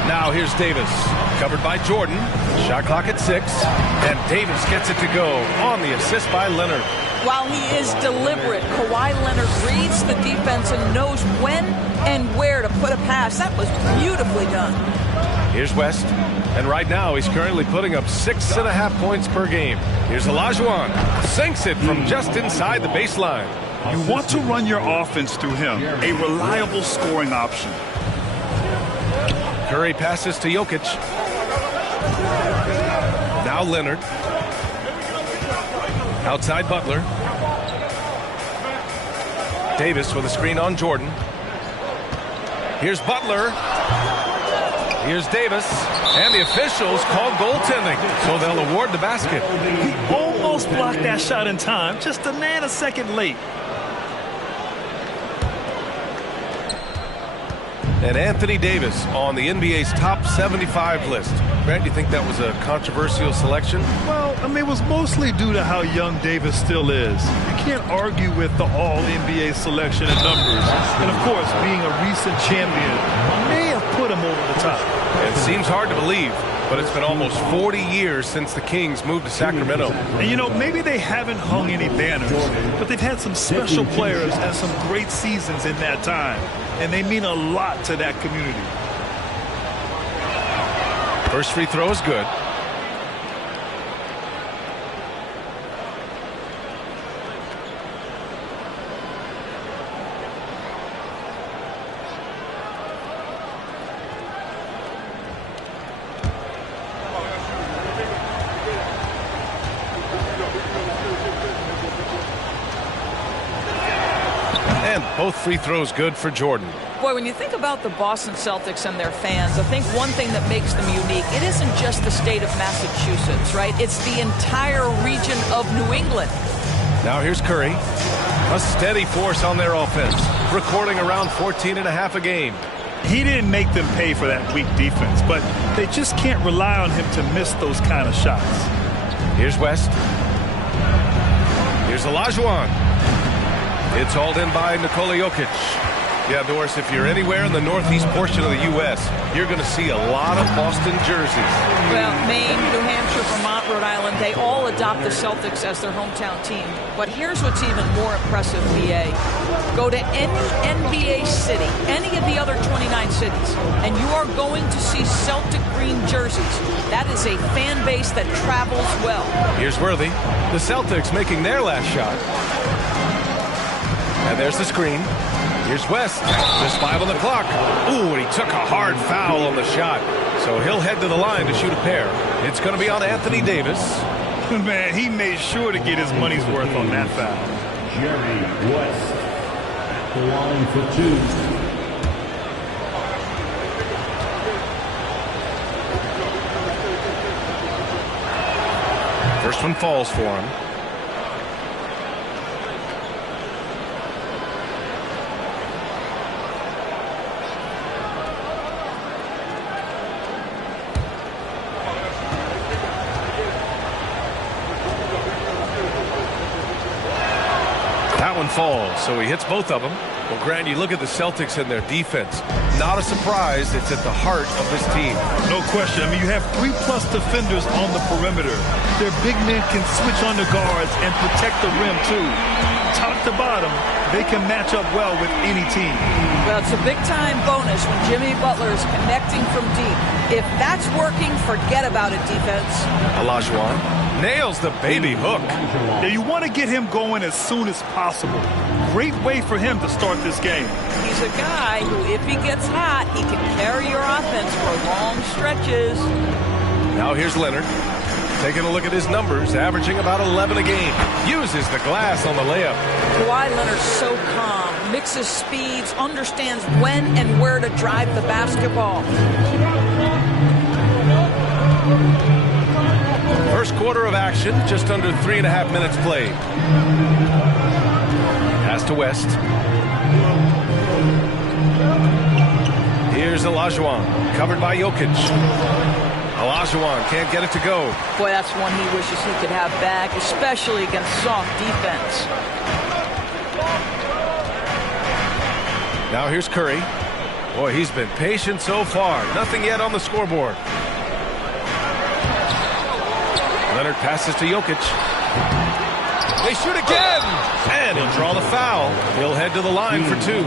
Now here's Davis. Covered by Jordan. Shot clock at 6. And Davis gets it to go on the assist by Leonard. While he is deliberate, Kawhi Leonard reads the defense and knows when and where to put a pass. That was beautifully done. Here's West. And right now he's currently putting up 6.5 points per game. Here's Olajuwon. Sinks it from just inside the baseline. You want to run your offense through him, a reliable scoring option. Curry passes to Jokic. Now Leonard. Outside Butler. Davis with a screen on Jordan. Here's Butler. Here's Davis. And the officials call goaltending, so they'll award the basket. He almost blocked that shot in time, just a nanosecond late. And Anthony Davis on the NBA's top 75 list. Grant, do you think that was a controversial selection? Well, it was mostly due to how young Davis still is. You can't argue with the all-NBA selection and numbers. And, of course, being a recent champion may have put him over the top. It seems hard to believe, but it's been almost 40 years since the Kings moved to Sacramento. And, maybe they haven't hung any banners, but they've had some special players and some great seasons in that time. And they mean a lot to that community. First free throw is good. And both free throws good for Jordan. Boy, when you think about the Boston Celtics and their fans, I think one thing that makes them unique, it isn't just the state of Massachusetts, right? It's the entire region of New England. Now here's Curry. A steady force on their offense, recording around 14.5 a game. He didn't make them pay for that weak defense, but they just can't rely on him to miss those kind of shots. Here's West. Here's Olajuwon. It's hauled in by Nikola Jokic. Yeah, Doris, if you're anywhere in the northeast portion of the U.S., you're going to see a lot of Boston jerseys. Well, Maine, New Hampshire, Vermont, Rhode Island, they all adopt the Celtics as their hometown team. But here's what's even more impressive, BA. Go to any NBA city, any of the other 29 cities, and you are going to see Celtic green jerseys. That is a fan base that travels well. Here's Worthy. The Celtics making their last shot. And there's the screen. Here's West. Just 5 on the clock. Ooh, and he took a hard foul on the shot. So he'll head to the line to shoot a pair. It's going to be on Anthony Davis. Man, he made sure to get his money's worth on that foul. Jerry West at the line for 2. First one falls for him. Falls, so he hits both of them. Well, Grant, you look at the Celtics and their defense. Not a surprise, it's at the heart of this team. No question. I mean, you have 3+ defenders on the perimeter. Their big men can switch on the guards and protect the rim, too. Top to bottom, they can match up well with any team. Well, it's a big-time bonus when Jimmy Butler is connecting from deep. If that's working, forget about it, defense. Olajuwon nails the baby hook. Now, you want to get him going as soon as possible. Great way for him to start this game. He's a guy who, if he gets hot, he can carry your offense for long stretches. Now here's Leonard. Taking a look at his numbers, averaging about 11 a game. Uses the glass on the layup. Kawhi Leonard's so calm, mixes speeds, understands when and where to drive the basketball. First quarter of action, just under 3.5 minutes played. Pass to West. Here's Olajuwon, covered by Jokic. Olajuwon can't get it to go. Boy, that's one he wishes he could have back, especially against soft defense. Now here's Curry. Boy, he's been patient so far. Nothing yet on the scoreboard. Leonard passes to Jokic. They shoot again! And he'll draw the foul. He'll head to the line for 2.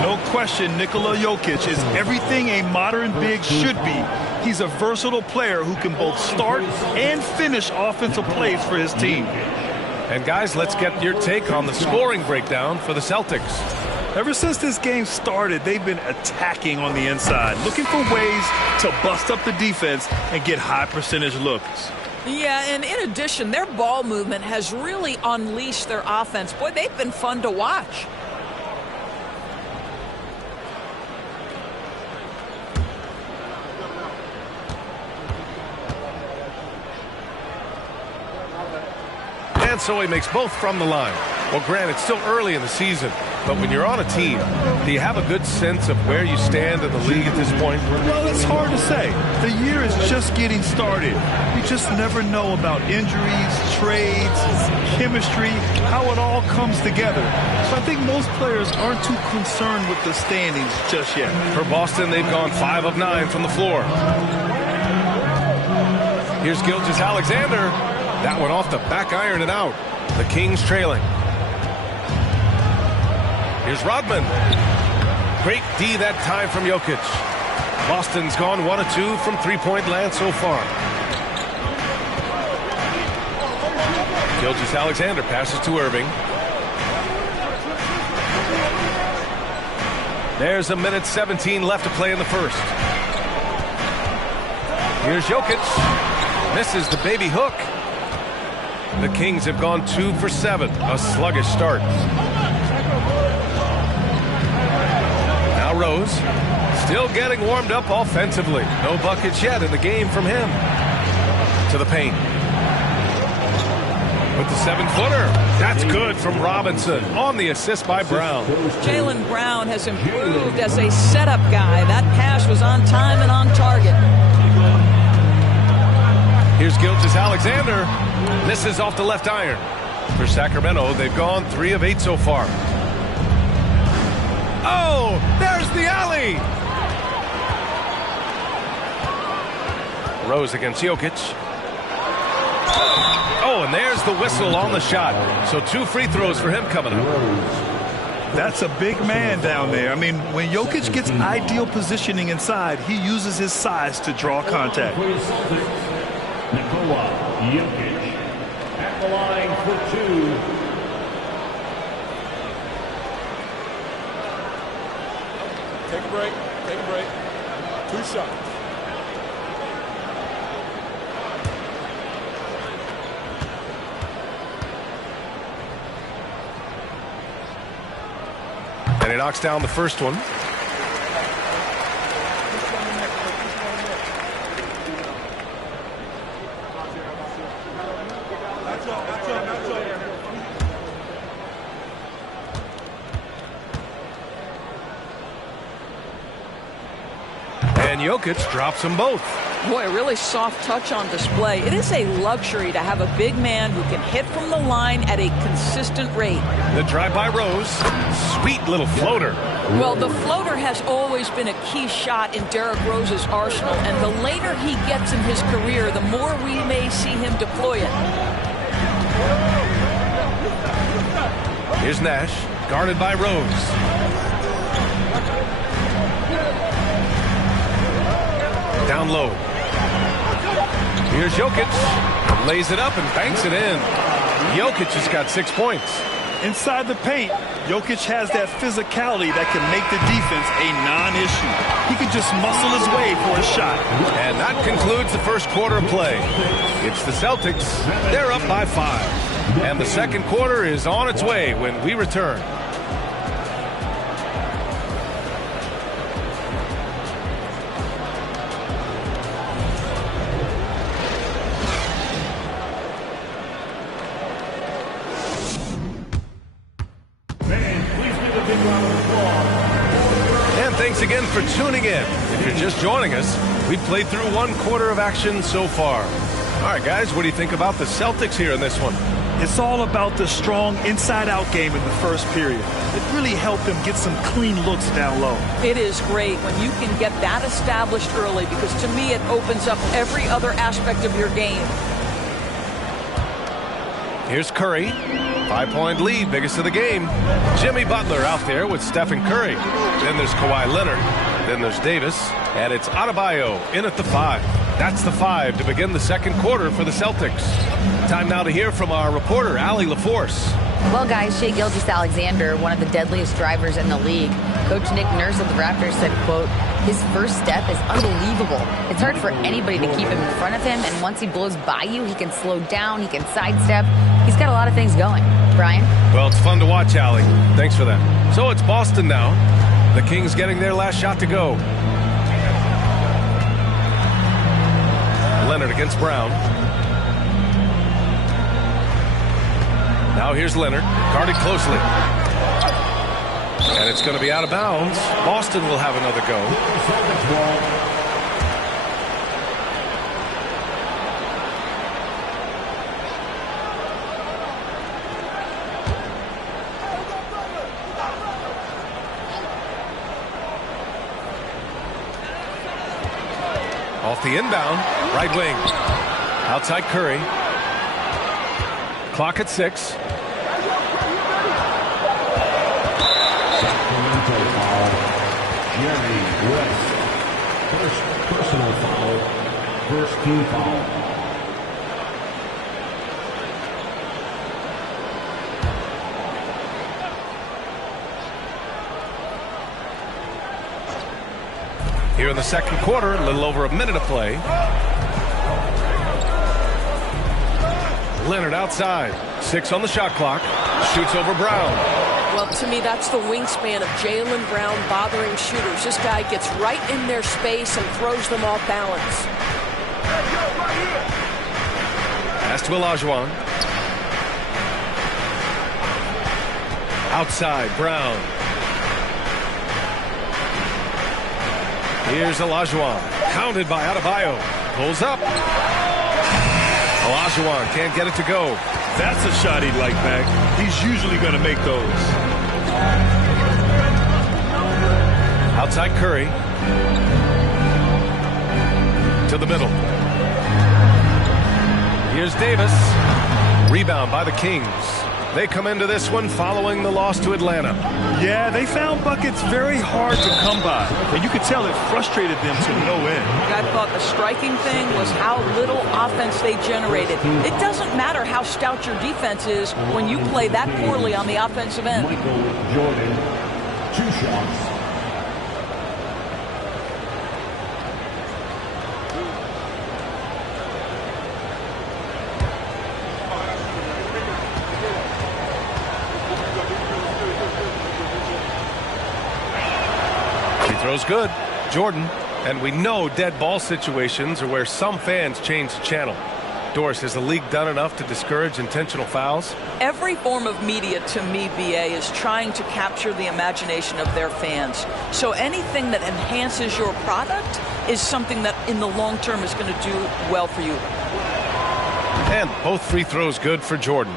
No question, Nikola Jokic is everything a modern big should be. He's a versatile player who can both start and finish offensive plays for his team. And guys, let's get your take on the scoring breakdown for the Celtics. Ever since this game started, they've been attacking on the inside, looking for ways to bust up the defense and get high percentage looks. Yeah, and in addition, their ball movement has really unleashed their offense. Boy, they've been fun to watch. And so he makes both from the line. Well, Grant, it's still early in the season, but when you're on a team, do you have a good sense of where you stand in the league at this point? Well, it's hard to say. The year is just getting started. You just never know about injuries, trades, chemistry, how it all comes together. So I think most players aren't too concerned with the standings just yet. For Boston, they've gone 5 of 9 from the floor. Here's Gilgeous-Alexander. That one off the back iron and out. The Kings trailing. Here's Rodman. Great D that time from Jokic. Boston's gone 1 of 2 from three-point land so far. Gilgeous-Alexander passes to Irving. There's 1:17 left to play in the first. Here's Jokic. Misses the baby hook. The Kings have gone 2 for 7. A sluggish start. Now Rose. Rose still getting warmed up offensively. No buckets yet in the game from him. To the paint. With the 7-footer. That's good from Robinson on the assist by Brown. Jaylen Brown has improved as a setup guy. That pass was on time and on target. Here's Gilgeous-Alexander. Misses off the left iron. For Sacramento, they've gone 3 of 8 so far. Oh, there's the alley. Rose against Jokic. Oh, and there's the whistle on the shot. So 2 free throws for him coming up. That's a big man down there. I mean, when Jokic gets ideal positioning inside, he uses his size to draw contact. Nikola Jokic at the line for 2. Take a break. Take a break. 2 shots. And he knocks down the first one. And Jokic drops them both. Boy, a really soft touch on display. It is a luxury to have a big man who can hit from the line at a consistent rate. The drive by Rose. Sweet little floater. Well, the floater has always been a key shot in Derrick Rose's arsenal, and the later he gets in his career, the more we may see him deploy it. Here's Nash, guarded by Rose. Down low. Here's Jokic. Lays it up and banks it in. Jokic has got 6 points. Inside the paint, Jokic has that physicality that can make the defense a non-issue. He can just muscle his way for a shot. And that concludes the first quarter of play. It's the Celtics. They're up by 5. And the second quarter is on its way when we return. Thanks again for tuning in. If you're just joining us, we've played through 1 quarter of action so far. All right, guys, what do you think about the Celtics here in this one? It's all about the strong inside-out game in the first period. It really helped them get some clean looks down low. It is great when you can get that established early, because to me it opens up every other aspect of your game. Here's Curry. 5-point lead, biggest of the game. Jimmy Butler out there with Stephen Curry. Then there's Kawhi Leonard. Then there's Davis. And it's Adebayo in at the 5. That's the 5 to begin the second quarter for the Celtics. Time now to hear from our reporter, Allie LaForce. Well, guys, Shai Gilgeous-Alexander, one of the deadliest drivers in the league. Coach Nick Nurse of the Raptors said, quote, his first step is unbelievable. It's hard for anybody to keep him in front of him, and once he blows by you, he can slow down, he can sidestep. He's got a lot of things going. Brian? Well, it's fun to watch, Allie. Thanks for that. So it's Boston now. The Kings getting their last shot to go. Leonard against Brown. Now here's Leonard, guarded closely. And it's going to be out of bounds. Boston will have another go. Off the inbound, right wing. Outside Curry. Clock at 6. Jerry West. First personal foul. First team foul. Here in the second quarter, a little over a minute of play. Leonard outside. 6 on the shot clock. Shoots over Brown. Well, to me, that's the wingspan of Jaylen Brown bothering shooters. This guy gets right in their space and throws them off balance. Pass to Olajuwon. Outside, Brown. Here's Olajuwon. Counted by Adebayo. Pulls up. Olajuwon can't get it to go. That's a shot he'd like back. He's usually going to make those. Outside Curry. To the middle. Here's Davis. Rebound by the Kings. They come into this one following the loss to Atlanta. Yeah, they found buckets very hard to come by. And you could tell it frustrated them to no end. I thought the striking thing was how little offense they generated. It doesn't matter how stout your defense is when you play that poorly on the offensive end. Michael Jordan, 2 shots. Throws good. Jordan. And we know dead ball situations are where some fans change the channel. Doris, has the league done enough to discourage intentional fouls? Every form of media, to me, BA, is trying to capture the imagination of their fans. So anything that enhances your product is something that in the long term is going to do well for you. And both free throws good for Jordan.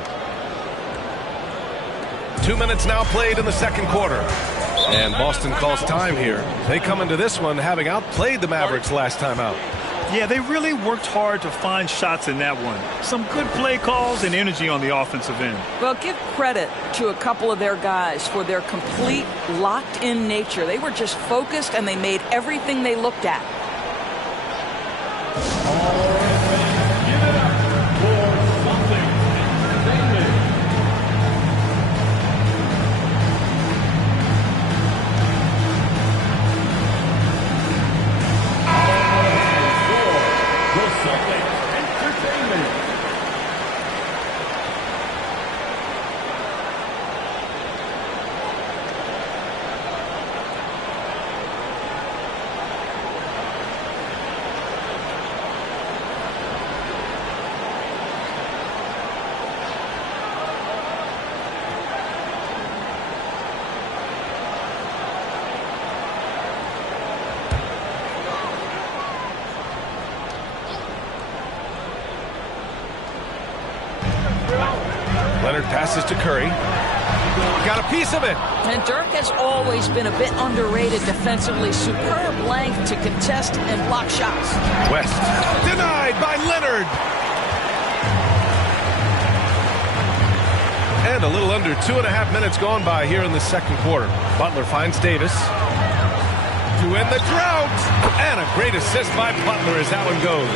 2 minutes now played in the second quarter. And Boston calls time here. They come into this one having outplayed the Mavericks last time out. Yeah, they really worked hard to find shots in that one. Some good play calls and energy on the offensive end. Well, give credit to a couple of their guys for their complete locked-in nature. They were just focused and they made everything they looked at. Leonard passes to Curry. Got a piece of it. And Dirk has always been a bit underrated defensively. Superb length to contest and block shots. West. Denied by Leonard. And a little under 2.5 minutes gone by here in the second quarter. Butler finds Davis to end the drought. And a great assist by Butler as that one goes.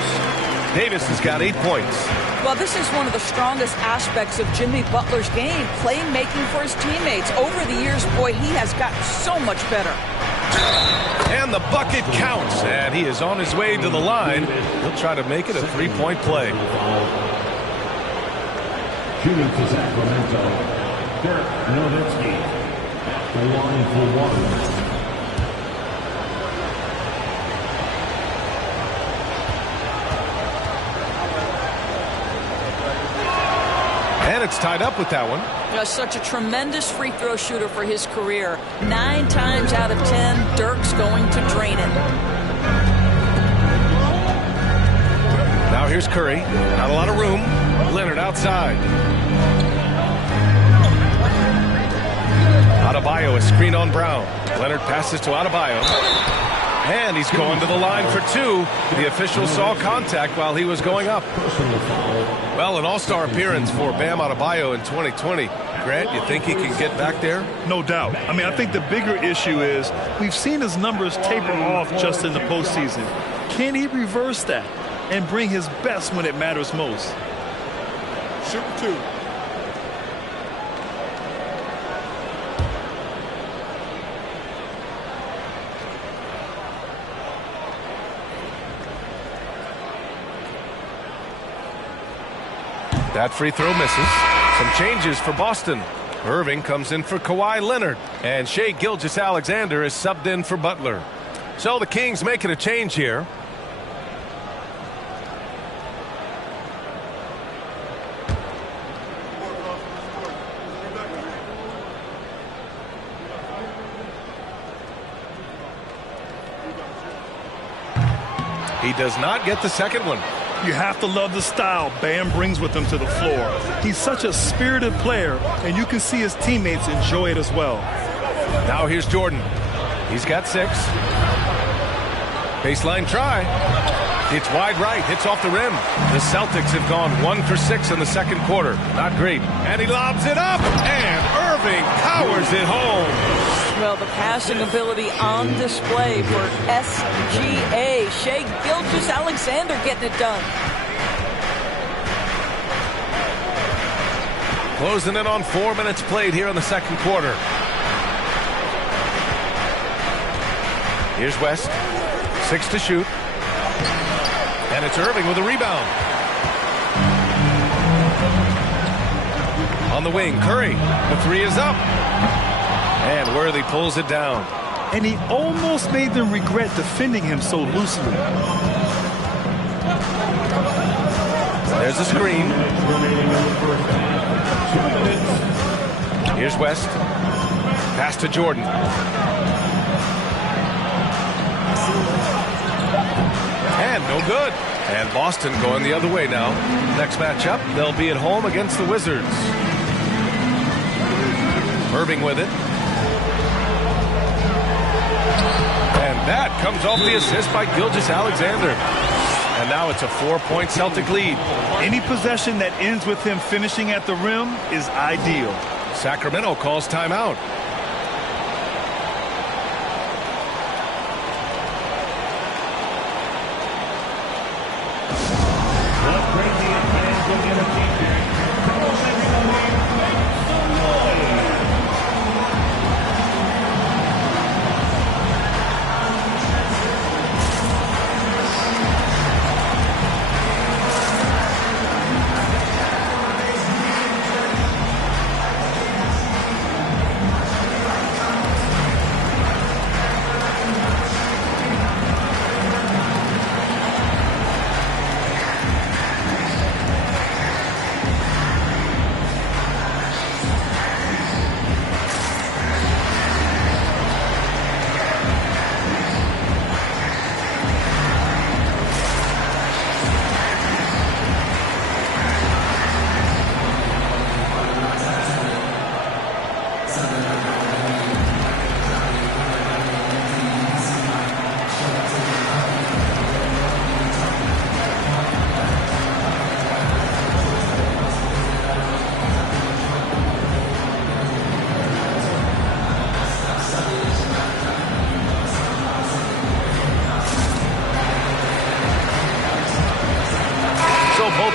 Davis has got 8 points. Well, this is one of the strongest aspects of Jimmy Butler's game, playmaking for his teammates. Over the years, boy, he has gotten so much better. And the bucket counts, and he is on his way to the line. He'll try to make it a 3-point play. Shooting to Sacramento, Dirk Nowitzki at the line for 1. And it's tied up with that one. Such a tremendous free throw shooter for his career. 9 times out of 10, Dirk's going to drain it. Now here's Curry. Not a lot of room. Leonard outside. Adebayo is screen on Brown. Leonard passes to Adebayo. And he's going to the line for 2. The official saw contact while he was going up. Well, an all-star appearance for Bam Adebayo in 2020. Grant, you think he can get back there? No doubt. I mean, I think the bigger issue is we've seen his numbers taper off just in the postseason. Can he reverse that and bring his best when it matters most? Shoot 2. That free throw misses. Some changes for Boston. Irving comes in for Kawhi Leonard, and Shai Gilgeous-Alexander is subbed in for Butler. So the Kings making a change here. He does not get the second one. You have to love the style Bam brings with him to the floor. He's such a spirited player, and you can see his teammates enjoy it as well. Now here's Jordan. He's got 6. Baseline try. It's wide right, hits off the rim. The Celtics have gone 1 for 6 in the second quarter. Not great. And he lobs it up, and Irving powers it home. Well, the passing ability on display for SGA. Shai Gilgeous-Alexander getting it done. Closing in on 4 minutes played here in the second quarter. Here's West. 6 to shoot. And it's Irving with a rebound. On the wing, Curry. The 3 is up. And Worthy pulls it down. And he almost made them regret defending him so loosely. There's a screen. Here's West. Pass to Jordan. And no good. And Boston going the other way now. Next matchup, they'll be at home against the Wizards. Irving with it. And that comes off the assist by Gilgeous-Alexander. And now it's a 4-point Celtic lead. Any possession that ends with him finishing at the rim is ideal. Sacramento calls timeout.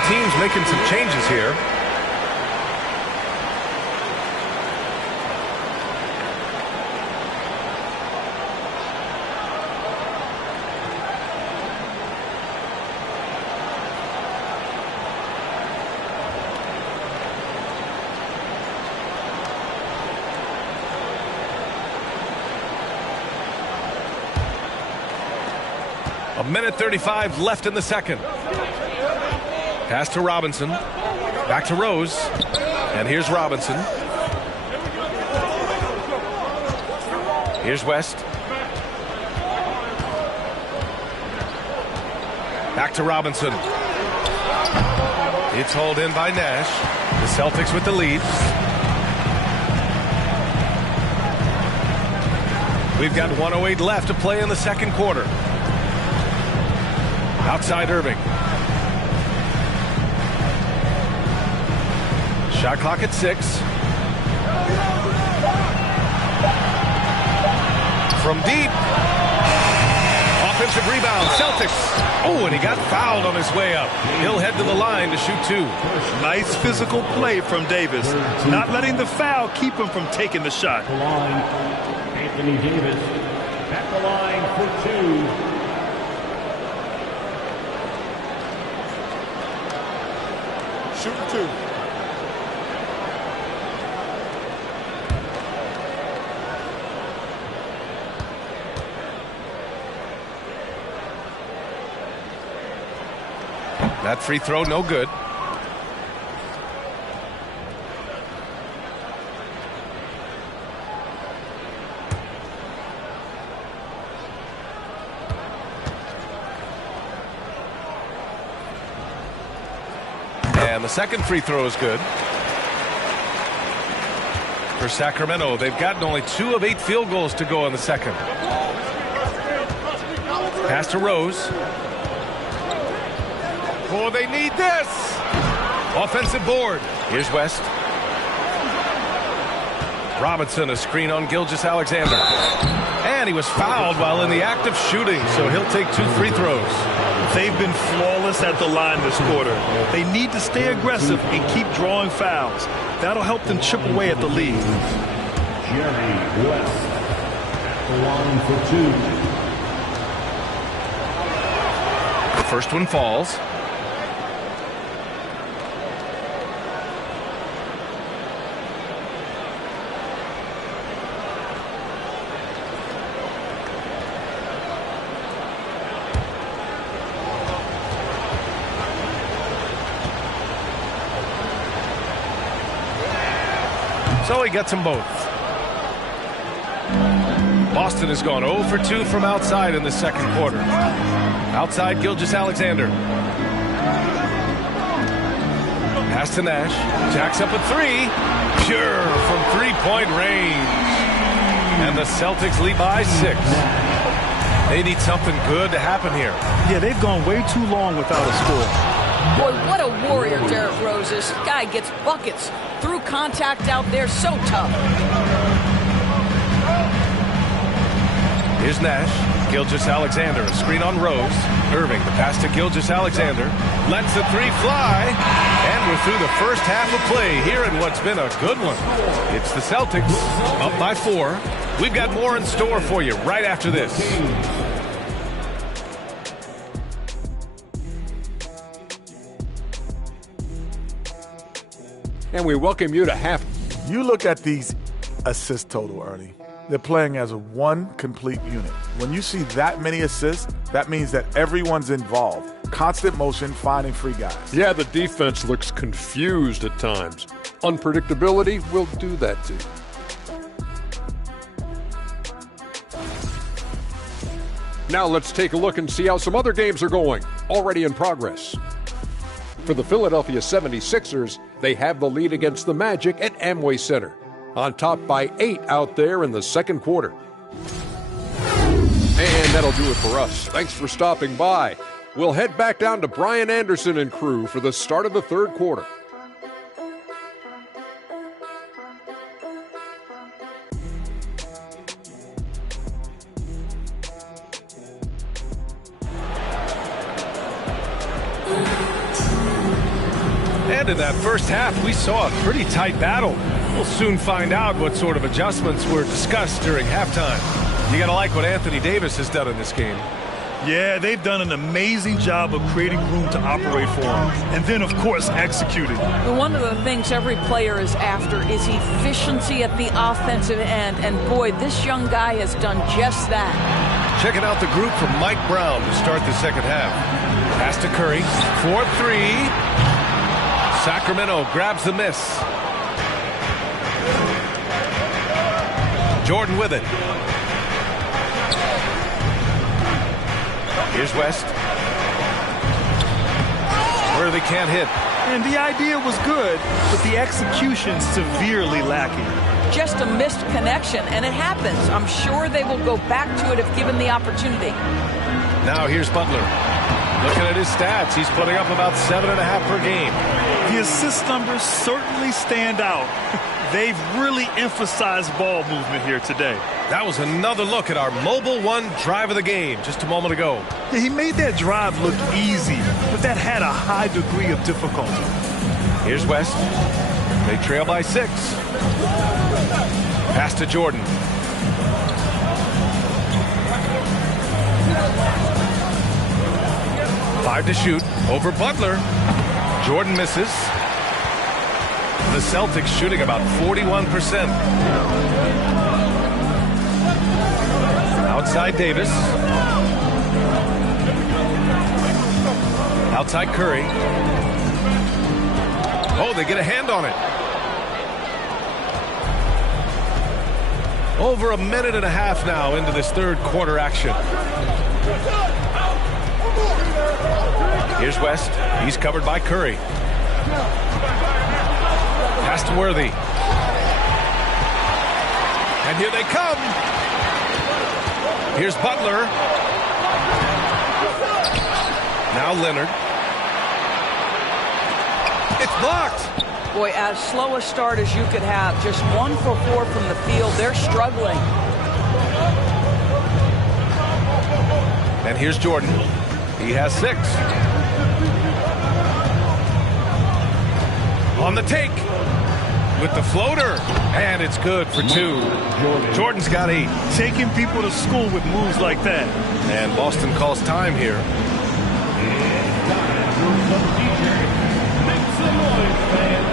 Teams making some changes here. A minute 35 left in the second. Pass to Robinson. Back to Rose. And here's Robinson. Here's West. Back to Robinson. It's hauled in by Nash. The Celtics with the lead. We've got 1:08 left to play in the second quarter. Outside Irving. Shot clock at 6. From deep. Offensive rebound. Celtics. Oh, and he got fouled on his way up. He'll head to the line to shoot 2. Nice physical play from Davis. Not letting the foul keep him from taking the shot. Anthony Davis at the line for 2. Shooting 2. That free throw, no good. And the second free throw is good. For Sacramento, they've gotten only 2 of 8 field goals to go in the second. Pass to Rose. Oh, they need this. Offensive board. Here's West. Robinson, a screen on Gilgeous-Alexander. And he was fouled while in the act of shooting, so he'll take 2 free throws. They've been flawless at the line this quarter. They need to stay aggressive and keep drawing fouls. That'll help them chip away at the lead. Jerry West at the line for 2. The first one falls. So he gets them both. Boston has gone 0 for 2 from outside in the second quarter. Outside, Gilgeous-Alexander. Pass to Nash. Jacks up a 3. Pure from three-point range. And the Celtics lead by 6. They need something good to happen here. Yeah, they've gone way too long without a score. Boy, what a warrior Derrick Rose is. This guy gets buckets through contact out there. So tough. Here's Nash. Gilgeous-Alexander. A screen on Rose. Irving. The pass to Gilgeous-Alexander. Lets the 3 fly. And we're through the first half of play here in what's been a good one. It's the Celtics up by 4. We've got more in store for you right after this. And we welcome you to half. You look at these assist total, Ernie. They're playing as one complete unit. When you see that many assists, that means that everyone's involved. Constant motion, finding free guys. Yeah, the defense looks confused at times. Unpredictability will do that too. Now let's take a look and see how some other games are going, already in progress. For the Philadelphia 76ers, they have the lead against the Magic at Amway Center, on top by 8 out there in the second quarter. And that'll do it for us. Thanks for stopping by. We'll head back down to Brian Anderson and crew for the start of the third quarter. And in that first half, we saw a pretty tight battle. We'll soon find out what sort of adjustments were discussed during halftime. You got to like what Anthony Davis has done in this game. Yeah, they've done an amazing job of creating room to operate for him. And then, of course, executing. One of the things every player is after is efficiency at the offensive end. And boy, this young guy has done just that. Checking out the group from Mike Brown to start the second half. Pass to Curry. 4-3. Sacramento grabs the miss. Jordan with it. Here's West. Worthy can't hit. And the idea was good, but the execution severely lacking. Just a missed connection, and it happens. I'm sure they will go back to it if given the opportunity. Now here's Butler. Looking at his stats, he's putting up about 7.5 per game. The assist numbers certainly stand out. They've really emphasized ball movement here today. That was another look at our Mobile One drive of the game just a moment ago. Yeah, he made that drive look easy, but that had a high degree of difficulty. Here's West. They trail by 6. Pass to Jordan. Five to shoot. Over Butler. Jordan misses. The Celtics shooting about 41%. Outside Davis. Outside Curry. Oh, they get a hand on it. Over a minute and a half now into this third quarter action. Here's West. He's covered by Curry. Pass to Worthy. And here they come. Here's Butler. Now Leonard. It's blocked. Boy, as slow a start as you could have. Just 1 for 4 from the field. They're struggling. And here's Jordan. He has 6. On the take. With the floater. And it's good for 2. Jordan's got 8. Taking people to school with moves like that. And Boston calls time here. Make some noise, fans.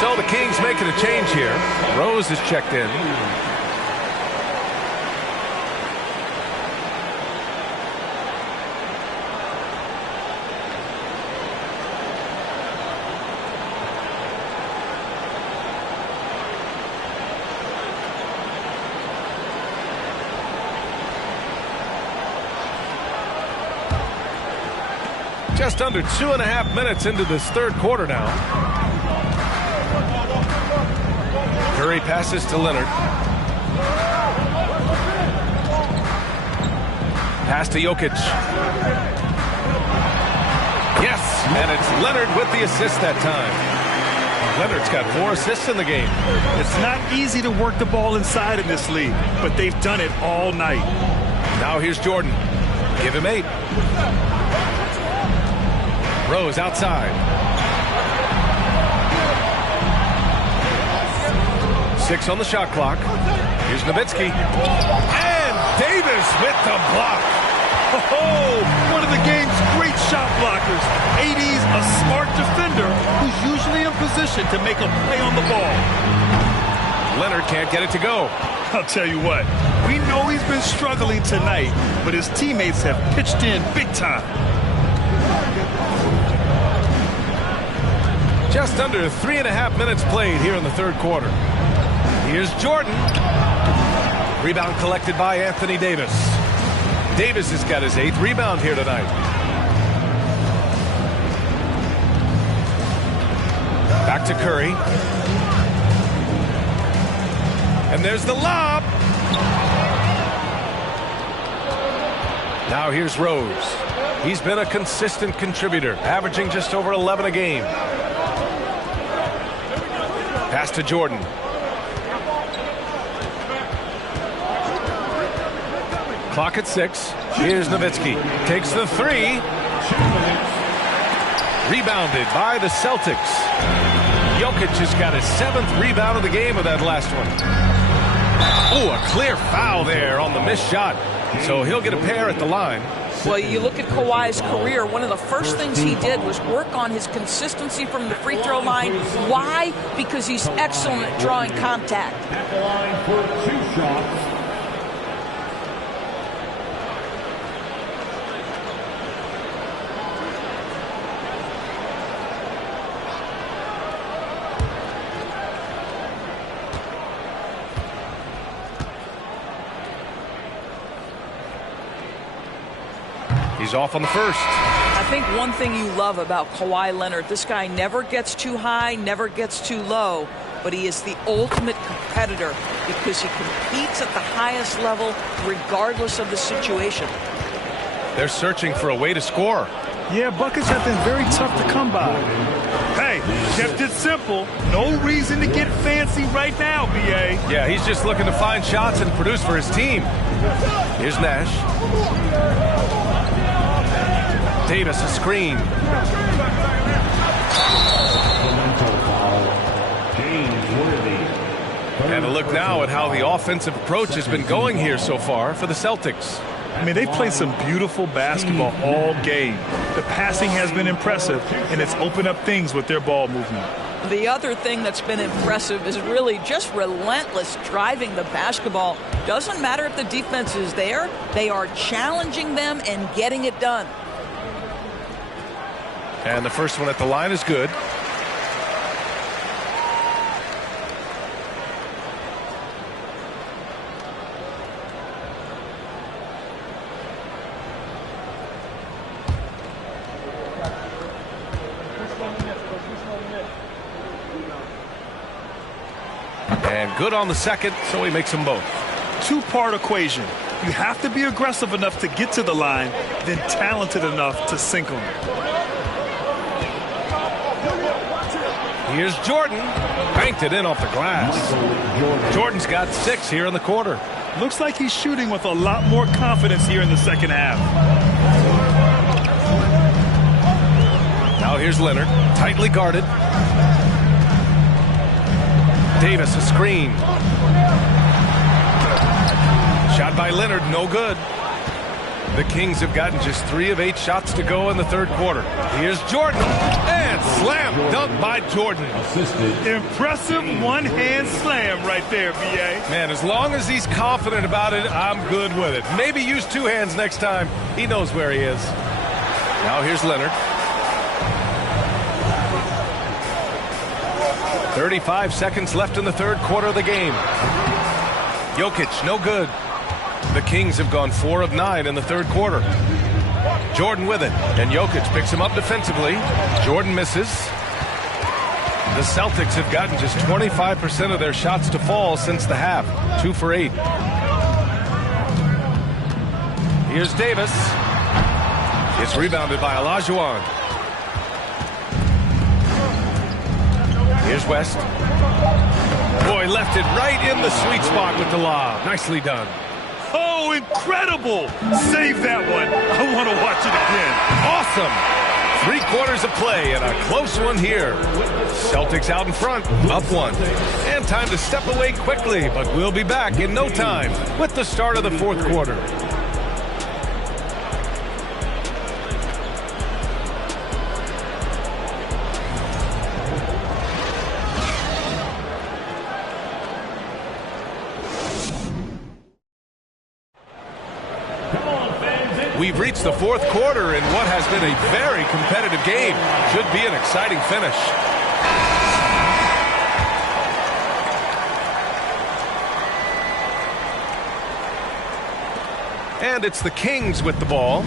So the Kings making a change here. Rose is checked in. Just under 2.5 minutes into this third quarter now. Curry passes to Leonard. Pass to Jokic. Yes, and it's Leonard with the assist that time. Leonard's got 4 assists in the game. It's not easy to work the ball inside in this league, but they've done it all night. Now here's Jordan. Give him 8. Rose outside. 6 on the shot clock. Here's Nowitzki. And Davis with the block. Oh, one of the game's great shot blockers. AD's a smart defender who's usually in position to make a play on the ball. Leonard can't get it to go. I'll tell you what, we know he's been struggling tonight, but his teammates have pitched in big time. Just under 3.5 minutes played here in the third quarter. Here's Jordan. Rebound collected by Anthony Davis. Davis has got his 8th rebound here tonight. Back to Curry. And there's the lob. Now here's Rose. He's been a consistent contributor, averaging just over 11 a game. Pass to Jordan. Clock at 6. Here's Nowitzki. Takes the 3. Rebounded by the Celtics. Jokic has got his 7th rebound of the game of that last one. Oh, a clear foul there on the missed shot. So he'll get a pair at the line. Well, you look at Kawhi's career, one of the first things he did was work on his consistency from the free throw line. Why? Because he's excellent at drawing contact. At the line for 2 shots, He's off on the first. I think one thing you love about Kawhi Leonard, this guy never gets too high, never gets too low, but he is the ultimate competitor because he competes at the highest level regardless of the situation. They're searching for a way to score. Yeah, buckets have been very tough to come by. Hey, kept it simple. No reason to get fancy right now, B.A. Yeah, he's just looking to find shots and produce for his team. Here's Nash. Davis, a screen. And a look now at how the offensive approach has been going here so far for the Celtics. I mean, they've played some beautiful basketball all game. The passing has been impressive, and it's opened up things with their ball movement. The other thing that's been impressive is really just relentless driving the basketball. Doesn't matter if the defense is there, they are challenging them and getting it done. And the first one at the line is good. And good on the second, so he makes them both. Two-part equation. You have to be aggressive enough to get to the line, then talented enough to sink them. Here's Jordan. Banked it in off the glass. Jordan's got 6 here in the quarter. Looks like he's shooting with a lot more confidence here in the second half. Now here's Leonard. Tightly guarded. Davis, a screen. Shot by Leonard, no good. The Kings have gotten just 3 of 8 shots to go in the third quarter. Here's Jordan, and slam dunk by Jordan. Impressive one-hand slam right there, B.A. Man, as long as he's confident about it, I'm good with it. Maybe use 2 hands next time. He knows where he is. Now here's Leonard. 35 seconds left in the third quarter of the game. Jokic, no good. The Kings have gone 4 of 9 in the third quarter. Jordan with it, and Jokic picks him up defensively. Jordan misses. The Celtics have gotten just 25% of their shots to fall since the half. 2 for 8. Here's Davis. It's rebounded by Olajuwon. Here's West. Boy, left it right in the sweet spot with the lob. Nicely done. Oh, incredible! Save that one. I want to watch it again. Awesome. 3 quarters of play and a close one here. Celtics out in front, up 1. And time to step away quickly, but we'll be back in no time with the start of the fourth quarter. We've reached the fourth quarter in what has been a very competitive game. Should be an exciting finish. And it's the Kings with the ball.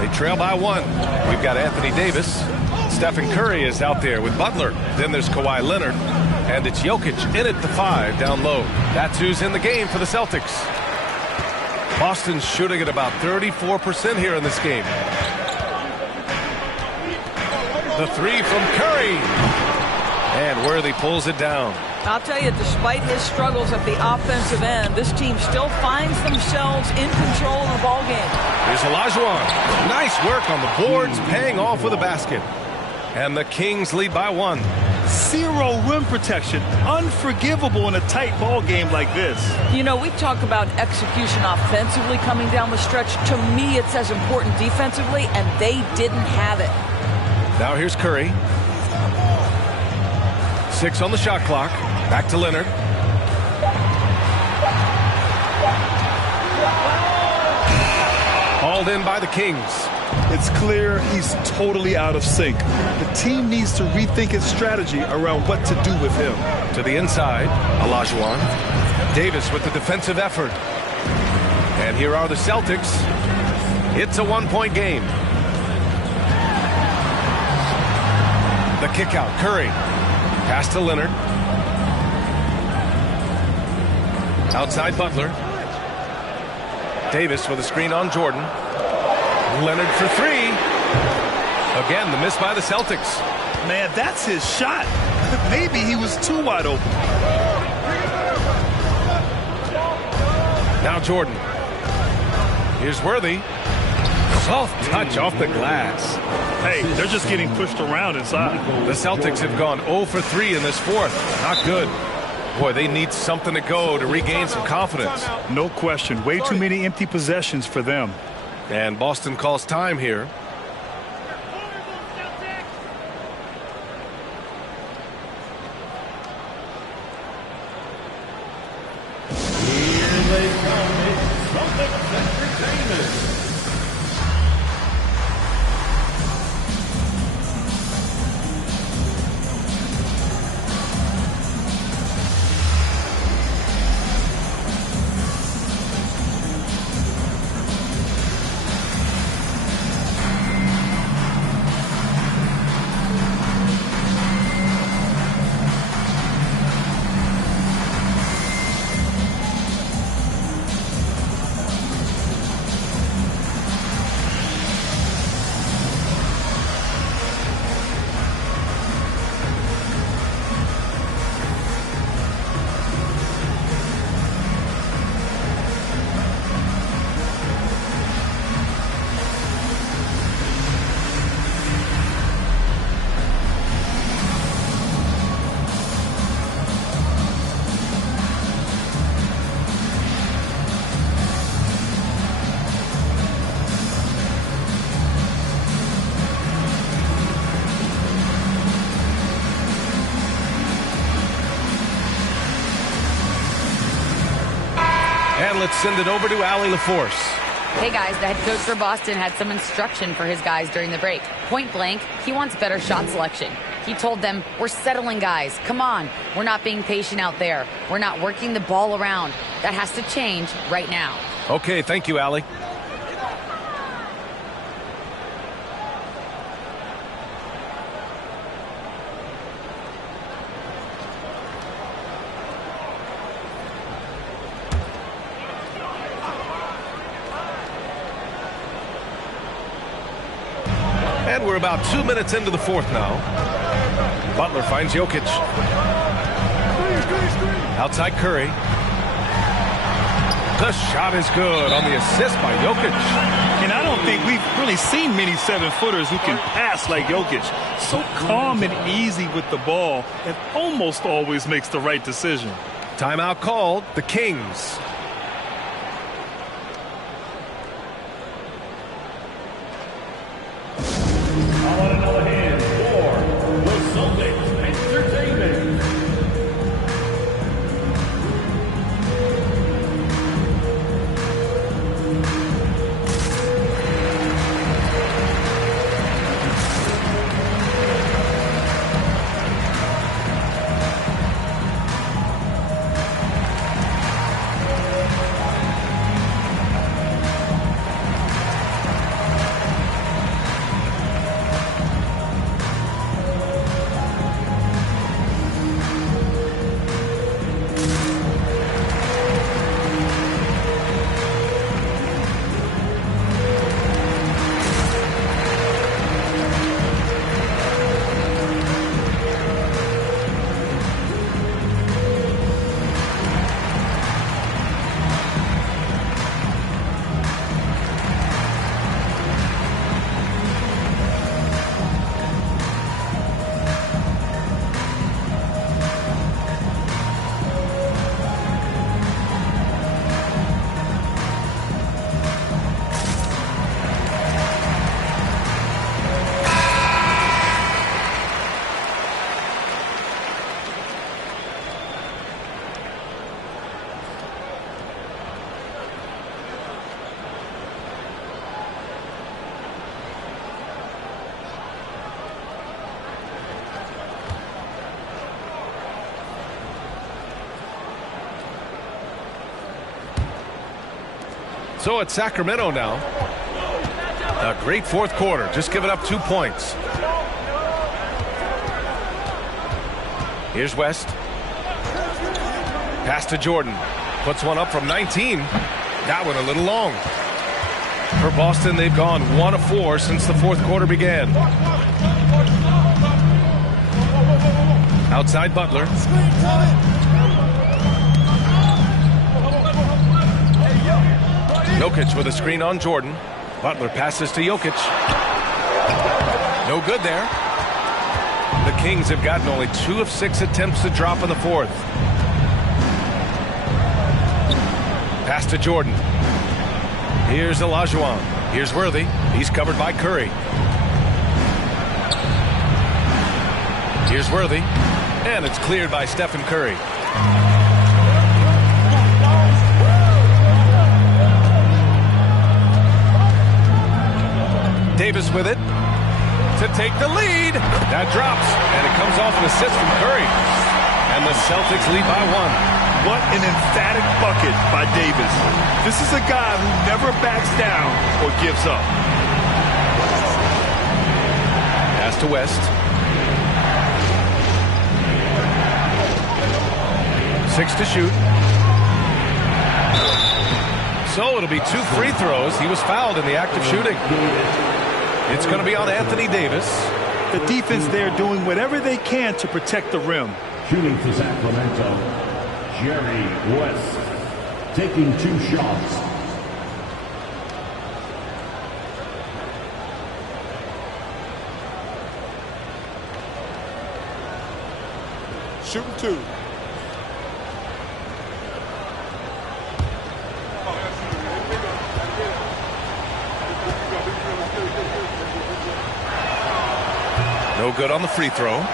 They trail by 1. We've got Anthony Davis. Stephen Curry is out there with Butler. Then there's Kawhi Leonard. And it's Jokic in at the 5 down low. That's who's in the game for the Celtics. Boston's shooting at about 34% here in this game. The 3 from Curry. And Worthy pulls it down. I'll tell you, despite his struggles at the offensive end, this team still finds themselves in control of the ball game. Here's Olajuwon. Nice work on the boards, paying off with a basket. And the Kings lead by 1. 0 rim protection. Unforgivable in a tight ball game like this. You know, we talk about execution offensively coming down the stretch. To me, it's as important defensively, and they didn't have it. Now here's Curry. 6 on the shot clock. Back to Leonard. Hauled in by the Kings. It's clear he's totally out of sync. The team needs to rethink its strategy around what to do with him. To the inside, Olajuwon. Davis with the defensive effort. And here are the Celtics. It's a one-point game. The kick out. Curry. Pass to Leonard. Outside Butler. Davis with a screen on Jordan. Leonard for three. Again, the miss by the Celtics. Man, that's his shot. Maybe he was too wide open. Now Jordan. Here's Worthy. Soft touch off the glass. Hey, they're just getting pushed around inside. The Celtics have gone 0 for 3 in this fourth. Not good. Boy, they need something to go to regain some confidence. No question. Way too many empty possessions for them. And Boston calls time here. Here they come. It's Celtics Entertainment. And let's send it over to Allie LaForce. Hey guys, the head coach for Boston had some instruction for his guys during the break. Point blank, he wants better shot selection. He told them, we're settling guys. Come on. We're not being patient out there. We're not working the ball around. That has to change right now. Okay, thank you, Allie. And we're about 2 minutes into the fourth now. Butler finds Jokic. Outside Curry. The shot is good on the assist by Jokic. And I don't think we've really seen many 7-footers who can pass like Jokic. So calm and easy with the ball and almost always makes the right decision. Timeout called. The Kings. So it's Sacramento now. A great fourth quarter, just giving up 2 points. Here's West. Pass to Jordan. Puts one up from 19. That one a little long. For Boston, they've gone 1 of 4 since the fourth quarter began. Outside Butler. Jokic with a screen on Jordan. Butler passes to Jokic. No good there. The Kings have gotten only 2 of 6 attempts to drop in the fourth. Pass to Jordan. Here's Olajuwon. Here's Worthy. He's covered by Curry. Here's Worthy. And it's cleared by Stephen Curry. Davis with it to take the lead. That drops, and it comes off an assist from Curry. And the Celtics lead by 1. What an emphatic bucket by Davis. This is a guy who never backs down or gives up. Pass to West. 6 to shoot. So it'll be 2 free throws. He was fouled in the act of shooting. It's going to be on Anthony Davis. The defense there doing whatever they can to protect the rim. Shooting for Sacramento, Jerry West, taking 2 shots. Shooting 2. No good on the free throw.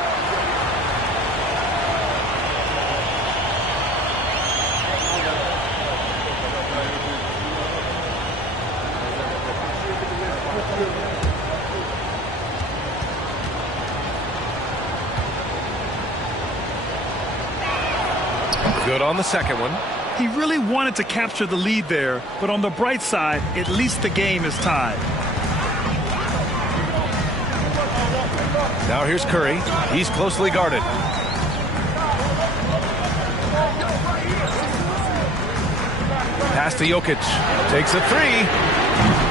Good on the second one. He really wanted to capture the lead there, but on the bright side, at least the game is tied. Now here's Curry. He's closely guarded. Pass to Jokic. Takes a 3.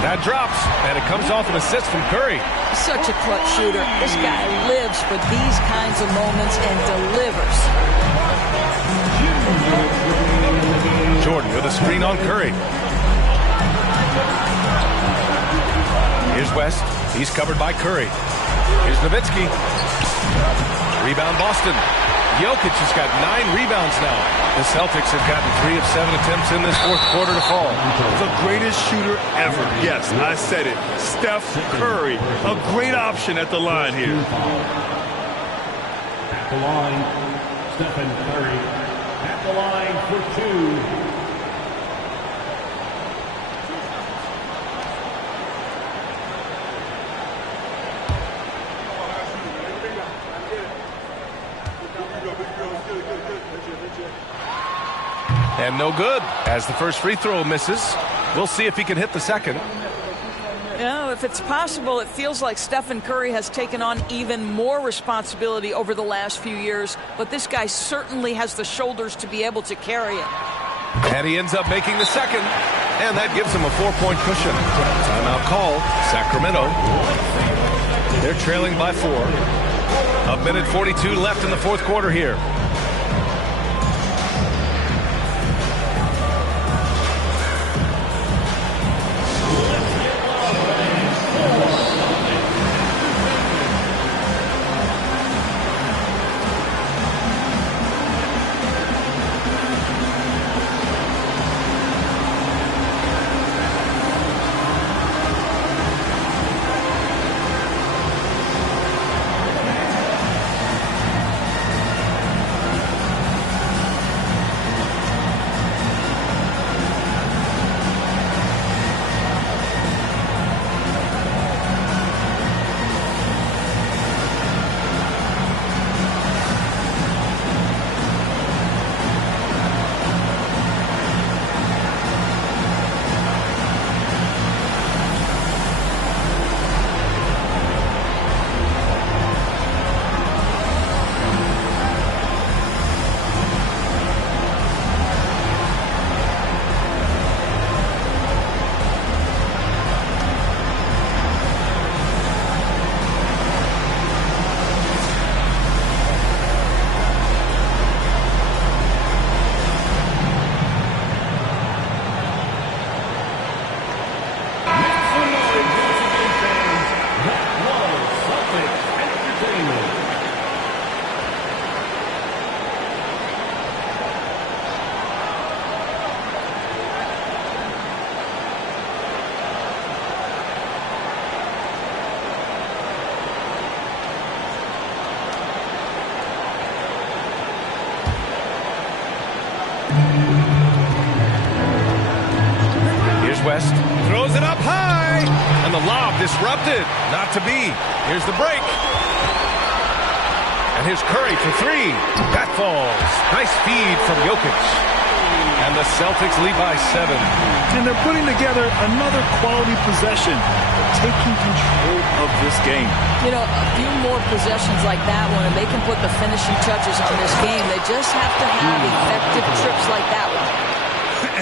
That drops, and it comes off an assist from Curry. Such a clutch shooter. This guy lives for these kinds of moments and delivers. Jordan with a screen on Curry. Here's West. He's covered by Curry. Here's Nowitzki. Rebound Boston. Jokic has got 9 rebounds now. The Celtics have gotten 3 of 7 attempts in this fourth quarter to fall. The greatest shooter ever. Yes, I said it. Steph Curry. A great option at the line here. At the line, Stephen Curry. At the line for 2. And no good, as the first free throw misses. We'll see if he can hit the second. You know, if it's possible, it feels like Stephen Curry has taken on even more responsibility over the last few years, but this guy certainly has the shoulders to be able to carry it. And he ends up making the second, and that gives him a 4-point cushion. Timeout call, Sacramento. They're trailing by 4. 1:42 left in the fourth quarter here. pressed. Throws it up high. And the lob disrupted. Not to be. Here's the break. And here's Curry for three. That falls. Nice feed from Jokic. And the Celtics lead by 7. And they're putting together another quality possession, taking control of this game. You know, a few more possessions like that one, and they can put the finishing touches on this game. They just have to have effective trips like that one.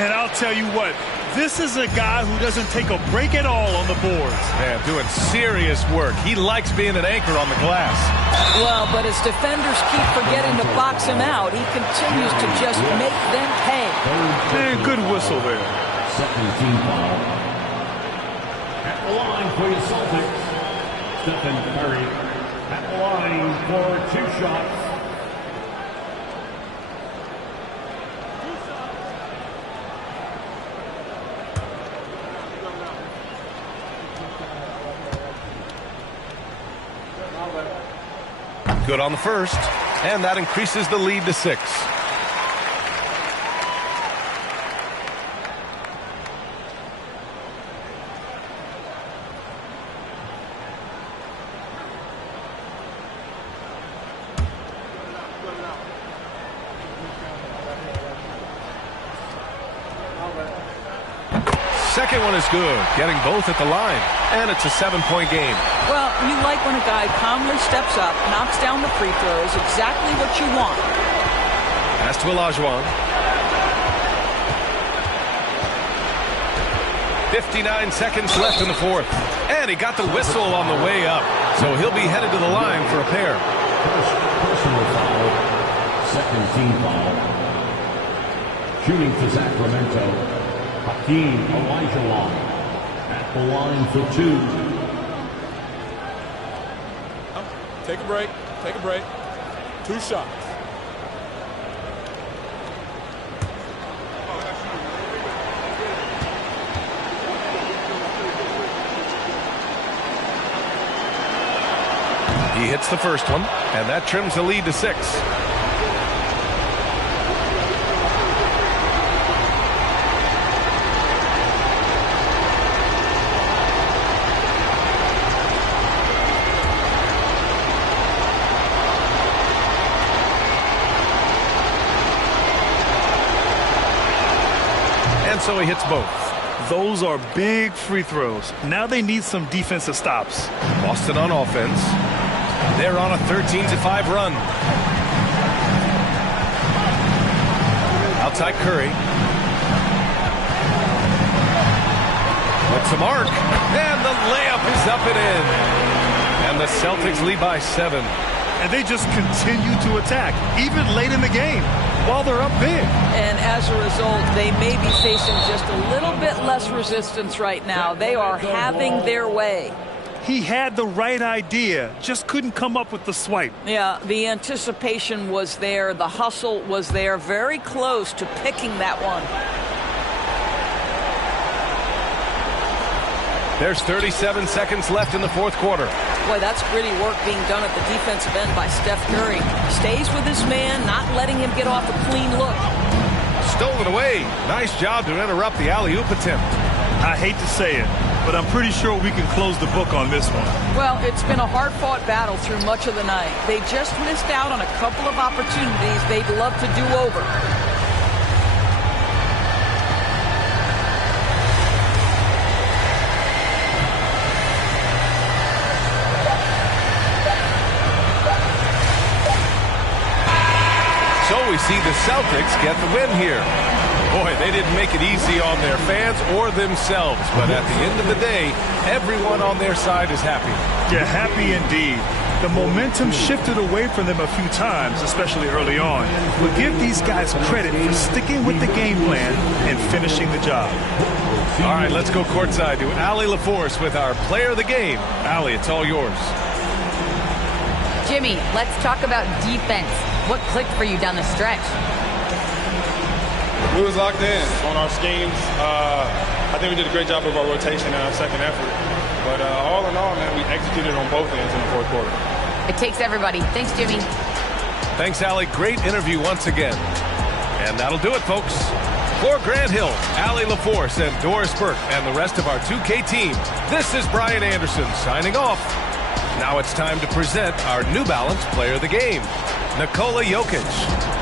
And I'll tell you what, this is a guy who doesn't take a break at all on the boards. Man, doing serious work. He likes being an anchor on the glass. Well, but as defenders keep forgetting to box him out, he continues to just make them pay. And good whistle there. Second team foul. At the line for the Celtics, Stephen Curry. At the line for 2 shots. Good on the first, and that increases the lead to 6. Second one is good, getting both at the line, and it's a 7-point game. Well, you like when a guy calmly steps up, knocks down the free throws, exactly what you want. Pass to Olajuwon. 59 seconds left in the fourth. And he got the whistle on the way up. So he'll be headed to the line for a pair. First personal foul. Second team foul. Shooting for Sacramento, Hakeem Olajuwon. At the line for 2. Take a break. Take a break. 2 shots. He hits the first one, and that trims the lead to 6. So he hits both. Those are big free throws. Now they need some defensive stops. Boston on offense. They're on a 13-5 run. Outside Curry. With some arc. And the layup is up and in. And the Celtics lead by 7. And they just continue to attack, even late in the game, while they're up big. And as a result, they may be facing just a little bit less resistance right now. They are having their way. He had the right idea, just couldn't come up with the swipe. Yeah, the anticipation was there. The hustle was there. Very close to picking that one. There's 37 seconds left in the fourth quarter. Boy, that's gritty work being done at the defensive end by Steph Curry. Stays with his man, not letting him get off a clean look. Stolen away. Nice job to interrupt the alley-oop attempt. I hate to say it, but I'm pretty sure we can close the book on this one. Well, it's been a hard-fought battle through much of the night. They just missed out on a couple of opportunities they'd love to do over. So we see the Celtics get the win here. Boy, they didn't make it easy on their fans or themselves. But at the end of the day, everyone on their side is happy. Yeah, happy indeed. The momentum shifted away from them a few times, especially early on. But give these guys credit for sticking with the game plan and finishing the job. All right, let's go courtside to Allie LaForce with our player of the game. Allie, it's all yours. Jimmy, let's talk about defense. What clicked for you down the stretch? We was locked in on our schemes. I think we did a great job of our rotation and our second effort. But all in all, man, we executed on both ends in the fourth quarter. It takes everybody. Thanks, Jimmy. Thanks, Allie. Great interview once again. And that'll do it, folks. For Grant Hill, Allie LaForce, and Doris Burke, and the rest of our 2K team, this is Brian Anderson signing off. Now it's time to present our New Balance Player of the Game, Nikola Jokic.